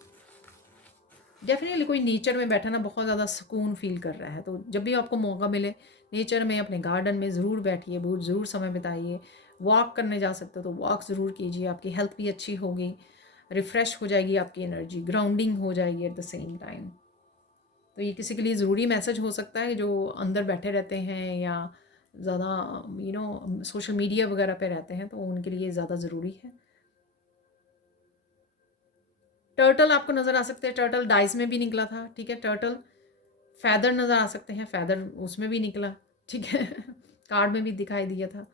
डेफिनेटली कोई नेचर में बैठा ना बहुत ज़्यादा सुकून फील कर रहा है, तो जब भी आपको मौका मिले नेचर में, अपने गार्डन में ज़रूर बैठिए, बहुत ज़रूर समय बिताइए। वॉक करने जा सकते हो तो वॉक ज़रूर कीजिए, आपकी हेल्थ भी अच्छी होगी, रिफ़्रेश हो जाएगी आपकी एनर्जी, ग्राउंडिंग हो जाएगी एट द सेम टाइम। तो ये किसी के लिए ज़रूरी मैसेज हो सकता है जो अंदर बैठे रहते हैं या ज़्यादा सोशल मीडिया वगैरह पे रहते हैं, तो उनके लिए ज़्यादा ज़रूरी है। टर्टल आपको नज़र आ सकते हैं, टर्टल डाइस में भी निकला था, ठीक है। टर्टल फैदर नज़र आ सकते हैं, फैदर उसमें भी निकला, ठीक है। कार्ड में भी दिखाई दिया था।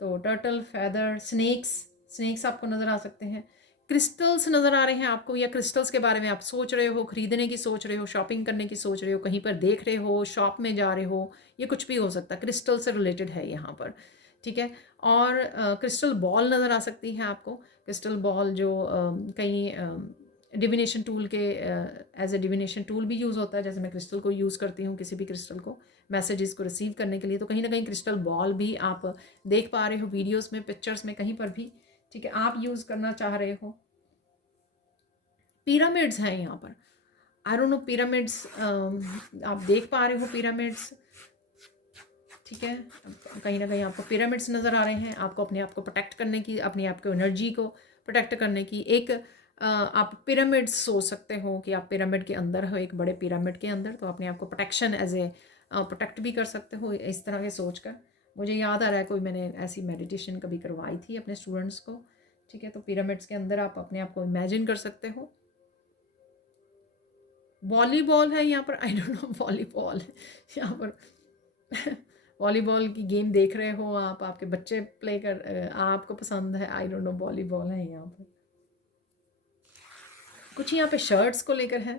तो टर्टल, फैदर, स्नेक्स, स्नेक्स आपको नज़र आ सकते हैं। क्रिस्टल्स नज़र आ रहे हैं आपको, या क्रिस्टल्स के बारे में आप सोच रहे हो, ख़रीदने की सोच रहे हो, शॉपिंग करने की सोच रहे हो, कहीं पर देख रहे हो, शॉप में जा रहे हो, ये कुछ भी हो सकता है, क्रिस्टल से रिलेटेड है यहाँ पर, ठीक है। और क्रिस्टल बॉल नज़र आ सकती है आपको, क्रिस्टल बॉल जो कहीं डिविनेशन टूल के एज ए डिविनेशन टूल भी यूज़ होता है, जैसे मैं क्रिस्टल को यूज़ करती हूँ किसी भी क्रिस्टल को मैसेजेस को रिसीव करने के लिए, तो कहीं ना कहीं क्रिस्टल बॉल भी आप देख पा रहे हो वीडियोस में, पिक्चर्स में, कहीं पर भी, ठीक है, आप यूज़ करना चाह रहे हो। पिरामिड्स हैं यहाँ पर, आई डोंट नो, पिरामिड्स आप देख पा रहे हो, पिरामिड्स, ठीक है। कहीं ना कहीं आपको पिरामिड्स नज़र आ रहे हैं, आपको अपने आप को प्रोटेक्ट करने की, अपने आप को एनर्जी को प्रोटेक्ट करने की एक आप पिरामिड्स सोच सकते हो कि आप पिरामिड के अंदर हो, एक बड़े पिरामिड के अंदर, तो अपने आप को प्रोटेक्शन एज ए प्रोटेक्ट भी कर सकते हो इस तरह के सोच कर। मुझे याद आ रहा है कोई मैंने ऐसी मेडिटेशन कभी करवाई थी अपने स्टूडेंट्स को, ठीक है। तो पिरामिड्स के अंदर आप अपने आप को इमेजिन कर सकते हो। वॉलीबॉल है यहाँ पर, आई डोंट नो, वॉलीबॉल यहाँ पर वॉलीबॉल की गेम देख रहे हो आप, आपके बच्चे प्ले कर, आपको पसंद है, आई डोंट नो, वॉलीबॉल है यहाँ पर। कुछ यहाँ पे शर्ट्स को लेकर है,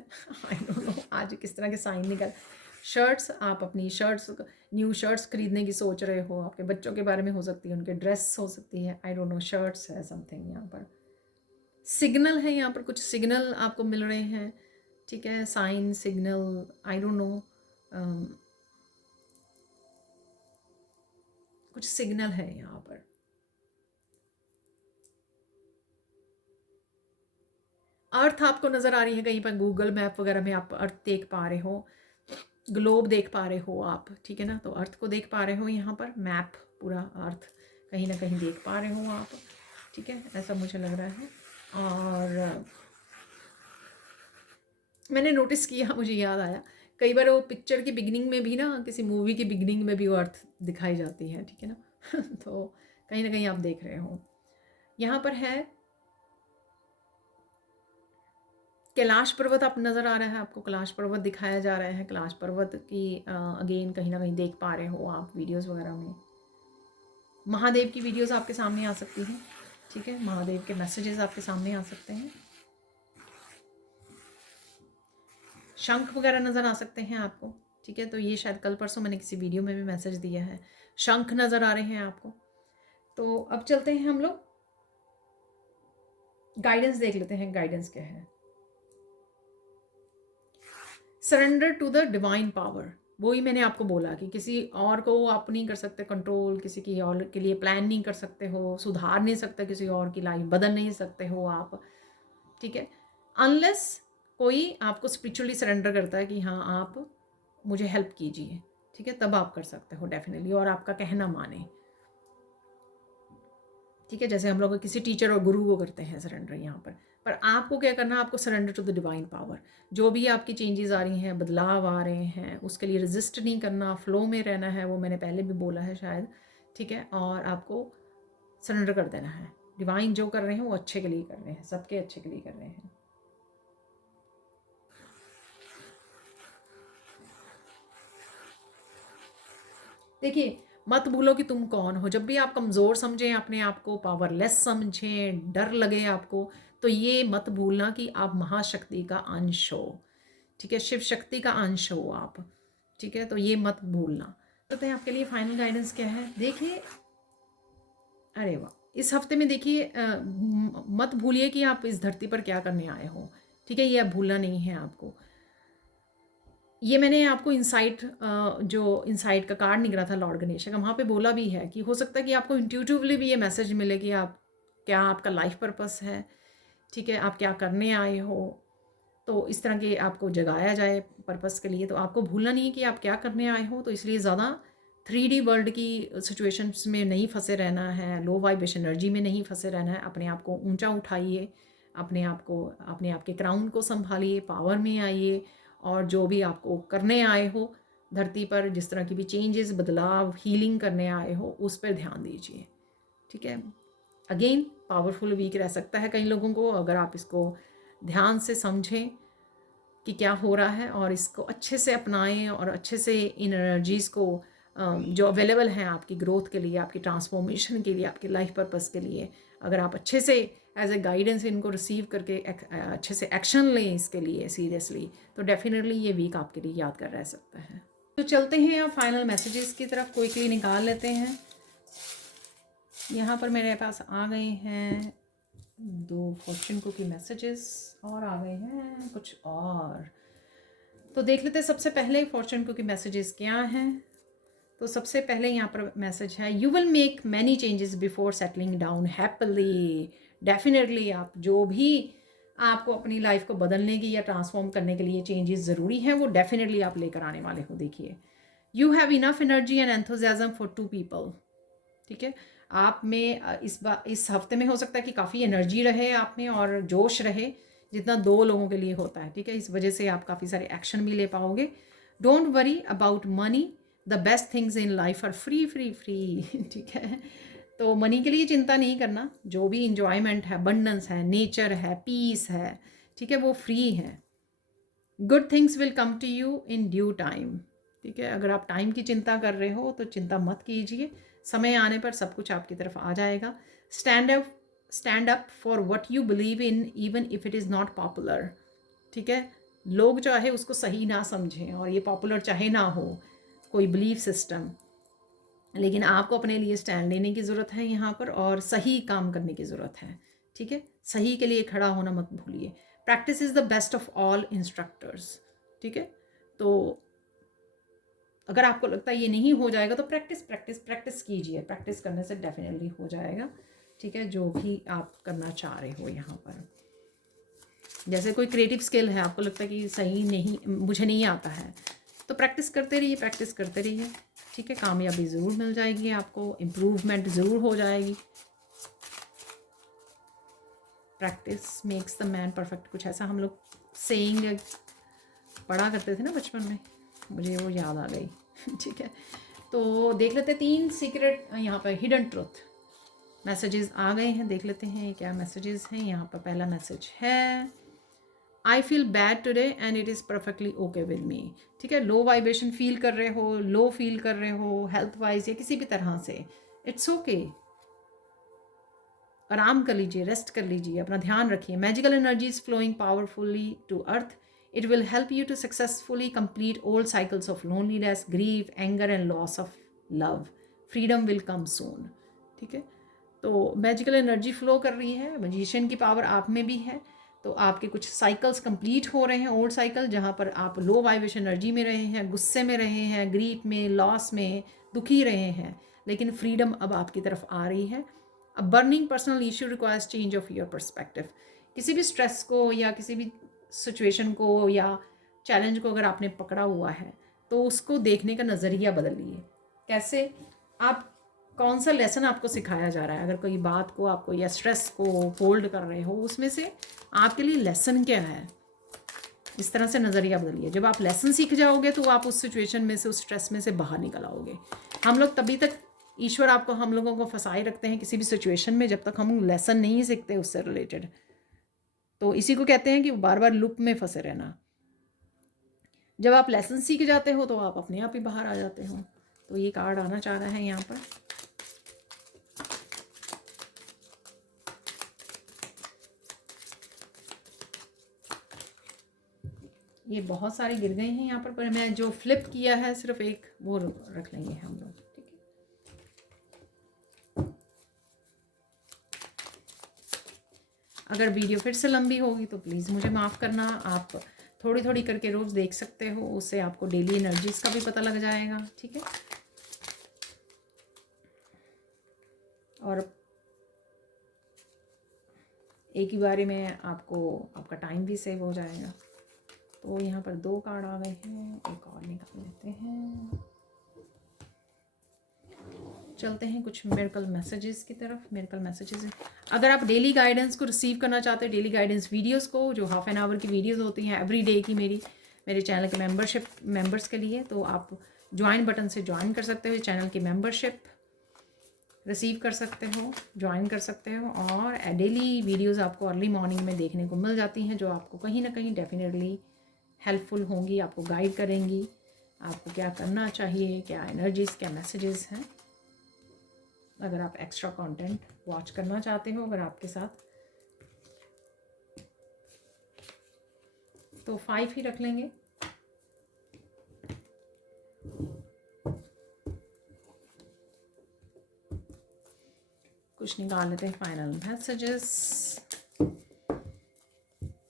आई डोंट नो आज किस तरह के साइन निकल। शर्ट्स, आप अपनी शर्ट्स, न्यू शर्ट्स खरीदने की सोच रहे हो, आपके बच्चों के बारे में हो सकती है, उनके ड्रेस हो सकती है, आई डोंट नो, शर्ट्स है समथिंग यहाँ पर। सिग्नल है यहाँ पर, कुछ सिग्नल आपको मिल रहे हैं, ठीक है, sign, signal, I don't know, कुछ सिग्नल है यहाँ पर। अर्थ आपको नज़र आ रही है कहीं पर, गूगल मैप वगैरह में आप अर्थ देख पा रहे हो, ग्लोब देख पा रहे हो आप, ठीक है ना। तो अर्थ को देख पा रहे हो यहाँ पर, मैप, पूरा अर्थ कहीं ना कहीं देख पा रहे हो आप, ठीक है, ऐसा मुझे लग रहा है। और मैंने नोटिस किया, मुझे याद आया, कई बार वो पिक्चर की बिगनिंग में भी ना, किसी मूवी की बिगनिंग में भी वो अर्थ दिखाई जाती है, ठीक है ना। तो कहीं ना कहीं आप देख रहे हो यहाँ पर है। कैलाश पर्वत आप नज़र आ रहा है आपको, कैलाश पर्वत दिखाया जा रहा है, कैलाश पर्वत की अगेन कहीं ना कहीं देख पा रहे हो आप वीडियोस वगैरह में। महादेव की वीडियोस आपके सामने आ सकती हैं, ठीक है, महादेव के मैसेजेस आपके सामने आ सकते हैं। शंख वगैरह नज़र आ सकते हैं आपको, ठीक है। तो ये शायद कल परसों मैंने किसी वीडियो में भी मैसेज दिया है, शंख नज़र आ रहे हैं आपको। तो अब चलते हैं हम लोग, गाइडेंस देख लेते हैं, गाइडेंस क्या है। Surrender to the divine power, वही मैंने आपको बोला कि किसी और को आप नहीं कर सकते कंट्रोल, किसी की और के लिए प्लान नहीं कर सकते हो, सुधार नहीं सकते किसी और की लाइफ, बदल नहीं सकते हो आप, ठीक है, अनलेस कोई आपको स्पिरिचुअली सरेंडर करता है कि हाँ आप मुझे हेल्प कीजिए, ठीक है, तब आप कर सकते हो डेफिनेटली, और आपका कहना माने, ठीक है। जैसे हम लोग किसी टीचर और गुरु को करते हैं सरेंडर यहाँ पर आपको क्या करना है, आपको surrender to the divine power. जो भी आपकी चेंजेस आ रही हैं, बदलाव आ रहे हैं, उसके लिए रेजिस्ट नहीं करना, फ्लो में रहना है, वो मैंने पहले भी बोला है शायद, ठीक है, और आपको सरेंडर कर देना है। डिवाइन जो कर रहे हैं वो अच्छे के लिए कर रहे हैं, सबके अच्छे के लिए कर रहे हैं। देखिए, मत भूलो कि तुम कौन हो। जब भी आप कमज़ोर समझें अपने आप को, पावरलेस समझें, डर लगे आपको, तो ये मत भूलना कि आप महाशक्ति का अंश हो, ठीक है, शिव शक्ति का अंश हो आप, ठीक है, तो ये मत भूलना। तो आपके लिए फाइनल गाइडेंस क्या है, देखिए, अरे वाह, इस हफ्ते में देखिए, मत भूलिए कि आप इस धरती पर क्या करने आए हो, ठीक है, ये अब भूलना नहीं है आपको। ये मैंने आपको इंसाइट, जो इंसाइट का कार्ड निकला था लॉर्ड गणेश का, वहाँ पे बोला भी है कि हो सकता है कि आपको इंट्यूटिवली भी ये मैसेज मिले कि आप क्या, आपका लाइफ पर्पस है, ठीक है, आप क्या करने आए हो, तो इस तरह के आपको जगाया जाए पर्पस के लिए। तो आपको भूलना नहीं है कि आप क्या करने आए हो, तो इसलिए ज़्यादा 3D वर्ल्ड की सिचुएशंस में नहीं फंसे रहना है, लो वाइब्रेशन एनर्जी में नहीं फंसे रहना है। अपने आप को ऊंचा उठाइए, अपने आप को, अपने आप के क्राउन को संभालिए, पावर में आइए, और जो भी आपको करने आए हो धरती पर, जिस तरह की भी चेंजेस, बदलाव, हीलिंग करने आए हो, उस पर ध्यान दीजिए, ठीक है। अगेन, पावरफुल वीक रह सकता है कई लोगों को, अगर आप इसको ध्यान से समझें कि क्या हो रहा है और इसको अच्छे से अपनाएं, और अच्छे से इन एनर्जीज़ को जो अवेलेबल हैं आपकी ग्रोथ के लिए, आपकी ट्रांसफॉर्मेशन के लिए, आपके लाइफ पर्पस के लिए, अगर आप अच्छे से एज ए गाइडेंस इनको रिसीव करके अच्छे से एक्शन लें इसके लिए सीरियसली, तो डेफिनेटली ये वीक आपके लिए यादगार रह सकता है। तो चलते हैं अब फाइनल मैसेजेस की तरफ, क्विकली निकाल लेते हैं। यहाँ पर मेरे पास आ गए हैं 2 फॉर्चून कुकी मैसेजेस, और आ गए हैं कुछ और, तो देख लेते हैं सबसे पहले फॉर्चून कुकी मैसेजेस क्या हैं। तो सबसे पहले यहाँ पर मैसेज है, you will make many changes before settling down happily. Definitely आप जो भी आपको अपनी लाइफ को बदलने की या ट्रांसफॉर्म करने के लिए चेंजेस ज़रूरी हैं, वो डेफिनेटली आप लेकर आने वाले हो। देखिए, you have enough energy and enthusiasm for 2 people, ठीक है। आप में इस हफ्ते में हो सकता है कि काफ़ी एनर्जी रहे आप में और जोश रहे, जितना 2 लोगों के लिए होता है, ठीक है। इस वजह से आप काफ़ी सारे एक्शन भी ले पाओगे। Don't worry about money, the best things in life are free free free, ठीक है। तो मनी के लिए चिंता नहीं करना, जो भी इंजॉयमेंट है, अबंडेंस है, नेचर है, पीस है, ठीक है, वो फ्री है। Good things will come to you in due time, ठीक है। अगर आप टाइम की चिंता कर रहे हो तो चिंता मत कीजिए, समय आने पर सब कुछ आपकी तरफ आ जाएगा। Stand up for what you believe in even if it is not popular, ठीक है। लोग चाहे उसको सही ना समझें और ये पॉपुलर चाहे ना हो कोई बिलीफ सिस्टम, लेकिन आपको अपने लिए स्टैंड लेने की ज़रूरत है यहाँ पर, और सही काम करने की ज़रूरत है, ठीक है। सही के लिए खड़ा होना मत भूलिए। Practice is the best of all instructors, ठीक है। तो अगर आपको लगता है ये नहीं हो जाएगा तो प्रैक्टिस प्रैक्टिस प्रैक्टिस कीजिए, प्रैक्टिस करने से डेफिनेटली हो जाएगा, ठीक है, जो भी आप करना चाह रहे हो। यहाँ पर जैसे कोई क्रिएटिव स्किल है, आपको लगता है कि सही नहीं, मुझे नहीं आता है, तो प्रैक्टिस करते रहिए, प्रैक्टिस करते रहिए, ठीक है। कामयाबी ज़रूर मिल जाएगी आपको, इम्प्रूवमेंट ज़रूर हो जाएगी। Practice makes the man perfect, कुछ ऐसा हम लोग सेइंग पढ़ा करते थे ना बचपन में, मुझे वो याद आ गई, ठीक है। तो देख लेते हैं 3 सीक्रेट यहाँ पर हिडन ट्रुथ मैसेजेस आ गए हैं, देख लेते हैं क्या मैसेजेस हैं। यहाँ पर पहला मैसेज है, I feel bad today and it is perfectly okay with me, ठीक है। लो वाइब्रेशन फील कर रहे हो, लो फील कर रहे हो हेल्थ वाइज या किसी भी तरह से, इट्स ओके, आराम कर लीजिए, रेस्ट कर लीजिए, अपना ध्यान रखिए। Magical energy is flowing powerfully to earth, it will help you to successfully complete old cycles of loneliness, grief, anger and loss of love. Freedom will come सून, ठीक है। तो मैजिकल एनर्जी फ्लो कर रही है, मैजिशियन की power आप में भी है, तो आपके कुछ साइकिल्स कंप्लीट हो रहे हैं, ओल्ड साइकिल, जहाँ पर आप लो वाइब्रेशन एनर्जी में रहे हैं, गुस्से में रहे हैं, ग्रीफ में, लॉस में, दुखी रहे हैं, लेकिन फ्रीडम अब आपकी तरफ आ रही है। अब burning personal issue requires change of your perspective. किसी भी स्ट्रेस को या किसी भी सिचुएशन को या चैलेंज को अगर आपने पकड़ा हुआ है तो उसको देखने का नज़रिया बदलिए। कैसे? आप कौन सा लेसन आपको सिखाया जा रहा है, अगर कोई बात को आपको या स्ट्रेस को होल्ड कर रहे हो, उसमें से आपके लिए लेसन क्या है, इस तरह से नज़रिया बदलिए। जब आप लेसन सीख जाओगे तो आप उस सिचुएशन में से, उस स्ट्रेस में से बाहर निकल आओगे। हम लोग तभी तक, ईश्वर आपको, हम लोगों को फंसाए रखते हैं किसी भी सिचुएशन में जब तक हम लेसन नहीं सीखते उससे रिलेटेड। तो इसी को कहते हैं कि बार बार लूप में फंसे रहना। जब आप लेसन सीख जाते हो तो आप अपने आप ही बाहर आ जाते हो। तो ये कार्ड आना चाह रहा है यहाँ पर। ये बहुत सारे गिर गए हैं यहाँ पर मैं जो फ्लिप किया है सिर्फ एक वो रख लेंगे हम लोग, ठीक है। अगर वीडियो फिर से लंबी होगी तो प्लीज़ मुझे माफ़ करना। आप थोड़ी थोड़ी करके रोज़ देख सकते हो, उससे आपको डेली एनर्जीज़ का भी पता लग जाएगा, ठीक है। और एक ही बारी में आपको आपका टाइम भी सेव हो जाएगा। तो यहाँ पर 2 कार्ड आ गए हैं, एक और निकाल लेते हैं। चलते हैं कुछ मिरेकल मैसेजेस की तरफ। मिरेकल मैसेजेस, अगर आप डेली गाइडेंस को रिसीव करना चाहते हो, डेली गाइडेंस वीडियोस को, जो हाफ एन आवर की वीडियोस होती हैं एवरी डे की, मेरे चैनल के मेंबर्स के लिए, तो आप ज्वाइन बटन से ज्वाइन कर सकते हो, चैनल की मेंबरशिप रिसीव कर सकते हो, ज्वाइन कर सकते हो। और डेली वीडियोस आपको अर्ली मॉर्निंग में देखने को मिल जाती हैं, जो आपको कहीं ना कहीं डेफिनेटली हेल्पफुल होंगी, आपको गाइड करेंगी आपको क्या करना चाहिए, क्या एनर्जीज़, क्या मैसेजेस हैं। अगर आप एक्स्ट्रा कंटेंट वॉच करना चाहते हो अगर आपके साथ, तो 5 ही रख लेंगे। कुछ निकाल लेते हैं फाइनल मैसेजेस।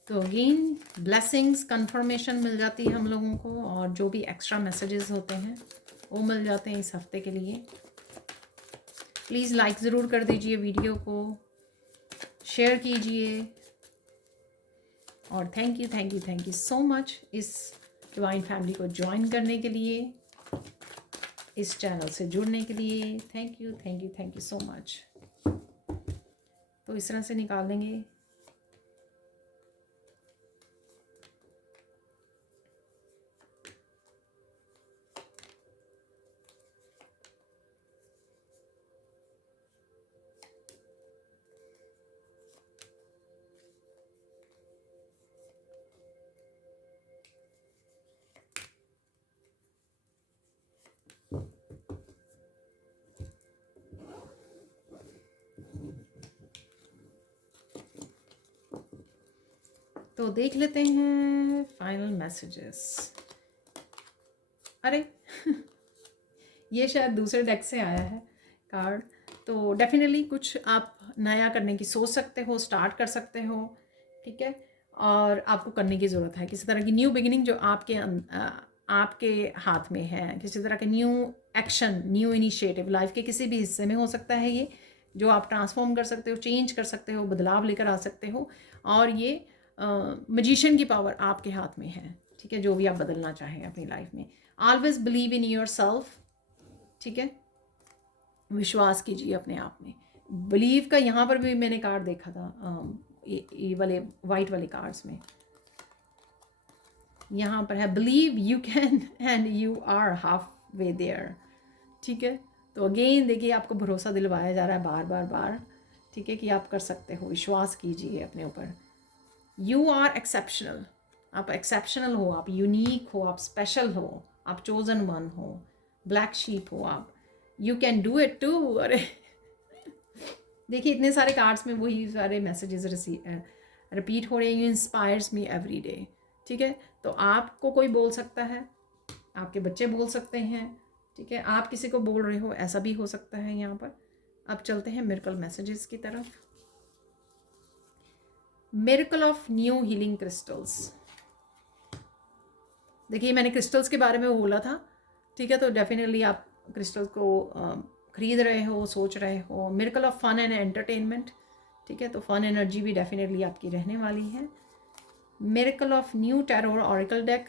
तो अगेन ब्लेसिंग्स, कंफर्मेशन मिल जाती है हम लोगों को, और जो भी एक्स्ट्रा मैसेजेस होते हैं वो मिल जाते हैं इस हफ्ते के लिए। प्लीज़ लाइक ज़रूर कर दीजिए, वीडियो को शेयर कीजिए, और थैंक यू सो मच इस डिवाइन फैमिली को ज्वाइन करने के लिए, इस चैनल से जुड़ने के लिए। Thank you so much. तो इस तरह से निकाल देंगे। तो देख लेते हैं फाइनल मैसेजेस। अरे ये शायद दूसरे डेक से आया है कार्ड। तो डेफिनेटली कुछ आप नया करने की सोच सकते हो, स्टार्ट कर सकते हो, ठीक है। और आपको करने की ज़रूरत है किसी तरह की न्यू बिगिनिंग, जो आपके हाथ में है। किसी तरह के new action, new initiative life के किसी भी हिस्से में हो सकता है ये, जो आप ट्रांसफॉर्म कर सकते हो, चेंज कर सकते हो, बदलाव लेकर आ सकते हो। और ये मजिशियन की पावर आपके हाथ में है, ठीक है, जो भी आप बदलना चाहें अपनी लाइफ में। Always believe in your self, ठीक है, विश्वास कीजिए अपने आप में। बिलीव का यहाँ पर भी मैंने कार्ड देखा था, ये वाले वाइट वाले कार्ड्स में यहाँ पर है believe you can and you are halfway there, ठीक है। तो अगेन देखिए आपको भरोसा दिलवाया जा रहा है बार बार, ठीक है, कि आप कर सकते हो, विश्वास कीजिए अपने ऊपर। यू आर एक्सेप्शनल, आप एक्सेप्शनल हो, आप यूनिक हो, आप स्पेशल हो, आप चोजन वन हो, ब्लैक शीप हो आप। You can do it too. अरे देखिए इतने सारे कार्ड्स में वही सारे मैसेजेस रिपीट हो रहे हैं। You inspires me every day, ठीक है। तो आपको कोई बोल सकता है, आपके बच्चे बोल सकते हैं, ठीक है, आप किसी को बोल रहे हो, ऐसा भी हो सकता है यहाँ पर। अब चलते हैं मिरेकल मैसेजेस की तरफ। Miracle of new healing crystals. देखिए मैंने क्रिस्टल्स के बारे में बोला था, ठीक है, तो डेफिनेटली आप क्रिस्टल्स को खरीद रहे हो, सोच रहे हो। Miracle of fun and entertainment, ठीक है, तो फन एनर्जी भी डेफिनेटली आपकी रहने वाली है। Miracle of new tarot oracle deck,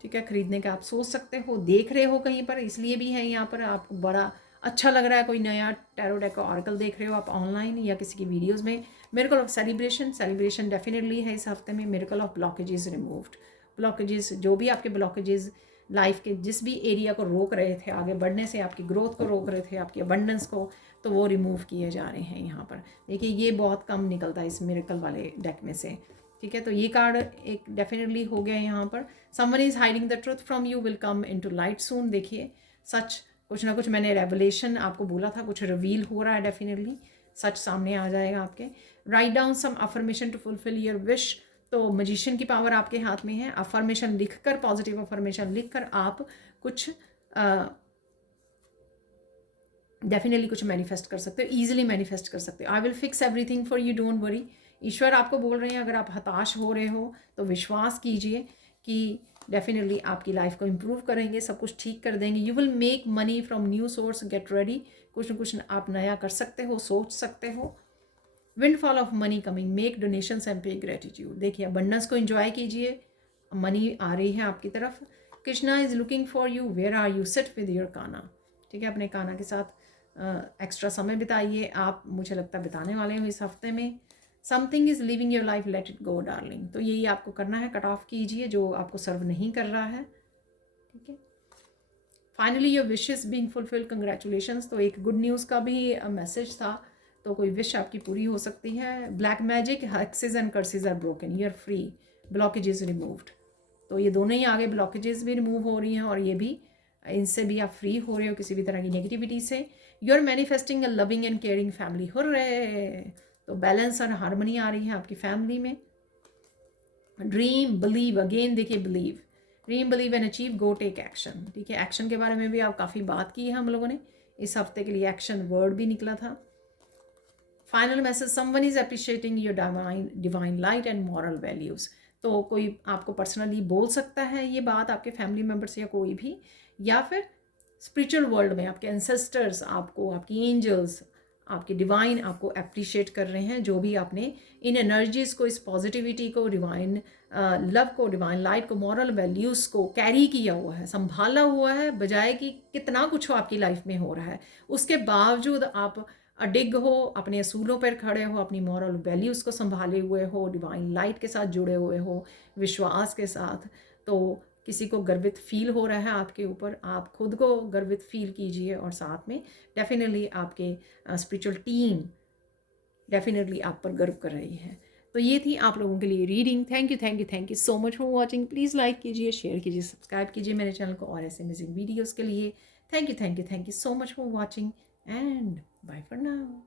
ठीक है, खरीदने का आप सोच सकते हो, देख रहे हो कहीं पर, इसलिए भी है यहाँ पर आपको बड़ा अच्छा लग रहा है, कोई नया टैरो डेक का ऑरेकल देख रहे हो आप ऑनलाइन या किसी की वीडियोस में। मिरेकल ऑफ सेलिब्रेशन डेफिनेटली है इस हफ्ते में। Miracle of blockages removed, blockages जो भी आपके ब्लॉकेजेस लाइफ के जिस भी एरिया को रोक रहे थे आगे बढ़ने से, आपकी ग्रोथ को रोक रहे थे, आपकी अबंडेंस को, तो वो रिमूव किए जा रहे हैं यहाँ पर। देखिए ये बहुत कम निकलता है इस मिरेकल वाले डेक में से, ठीक है, तो ये कार्ड एक डेफिनेटली हो गया यहाँ पर। Someone is hiding the truth from you will come into light सून। देखिए सच कुछ ना कुछ, मैंने रेवलेशन आपको बोला था, कुछ रिवील हो रहा है, डेफिनेटली सच सामने आ जाएगा आपके। Write down some affirmation to fulfil your wish, तो मजिशियन की पावर आपके हाथ में है। अफर्मेशन लिखकर, पॉजिटिव अफर्मेशन लिखकर आप कुछ डेफिनेटली कुछ मैनिफेस्ट कर सकते हो, ईजिली मैनिफेस्ट कर सकते हो। I will fix everything for you, don't worry. ईश्वर आपको बोल रहे हैं, अगर आप हताश हो रहे हो तो विश्वास कीजिए कि डेफिनेटली आपकी लाइफ को इम्प्रूव करेंगे, सब कुछ ठीक कर देंगे। You will make money from new source, get ready. कुछ न कुछ आप नया कर सकते हो, सोच सकते हो। Windfall of money coming, make donations and pay gratitude. देखिए अबंडेंस को एंजॉय कीजिए, मनी आ रही है आपकी तरफ। Krishna is looking for you, where are you, sit with your Kanha, ठीक है, अपने काना के साथ एक्स्ट्रा समय बिताइए आप, मुझे लगता है बिताने वाले हो इस हफ्ते में। Something is living your life, let it go darling, तो यही आपको करना है, कट ऑफ कीजिए जो आपको सर्व नहीं कर रहा है, ठीक है। Finally your wishes being fulfil, congratulations, तो एक गुड न्यूज़ का भी मैसेज था, तो कोई विश आपकी पूरी हो सकती है। Black magic, हेक्सेस and curses are broken, you are free, blockages removed, तो ये दोनों ही आगे ब्लॉकेजेस भी रिमूव हो रही हैं और ये भी, इनसे भी आप फ्री हो रहे हो किसी भी तरह की नेगेटिविटी से। You are manifesting a loving and caring family, हो रहे, तो बैलेंस और हार्मनी आ रही है आपकी फैमिली में। ड्रीम बिलीव, अगेन देखिए believe, dream believe and achieve, go take action, ठीक है। एक्शन के बारे में भी आप काफ़ी बात की है हम लोगों ने, इस हफ्ते के लिए एक्शन वर्ड भी निकला था। Final message, someone is appreciating your divine light and moral values, तो कोई आपको पर्सनली बोल सकता है ये बात, आपके फैमिली मेम्बर्स या कोई भी, या फिर स्पिरिचुअल वर्ल्ड में आपके एंसेस्टर्स आपको, आपकी एंजल्स, आपके डिवाइन आपको अप्रिशिएट कर रहे हैं, जो भी आपने इन एनर्जीज़ को, इस पॉजिटिविटी को, डिवाइन लव को, डिवाइन लाइट को, मॉरल वैल्यूज़ को कैरी किया हुआ है, संभाला हुआ है, बजाय कि कितना कुछ हो आपकी लाइफ में हो रहा है, उसके बावजूद आप अडिग हो, अपने असूलों पर खड़े हो, अपनी मॉरल वैल्यूज़ को संभाले हुए हो, डिवाइन लाइट के साथ जुड़े हुए हो, विश्वास के साथ, तो किसी को गर्वित फील हो रहा है आपके ऊपर, आप खुद को गर्वित फील कीजिए, और साथ में डेफिनेटली आपके स्पिरिचुअल टीम डेफिनेटली आप पर गर्व कर रही है। तो ये थी आप लोगों के लिए reading. Thank you so much for watching. Please like कीजिए, शेयर कीजिए, सब्सक्राइब कीजिए मेरे चैनल को और ऐसे अमेजिंग वीडियोज़ के लिए। Thank you so much for watching and bye for now.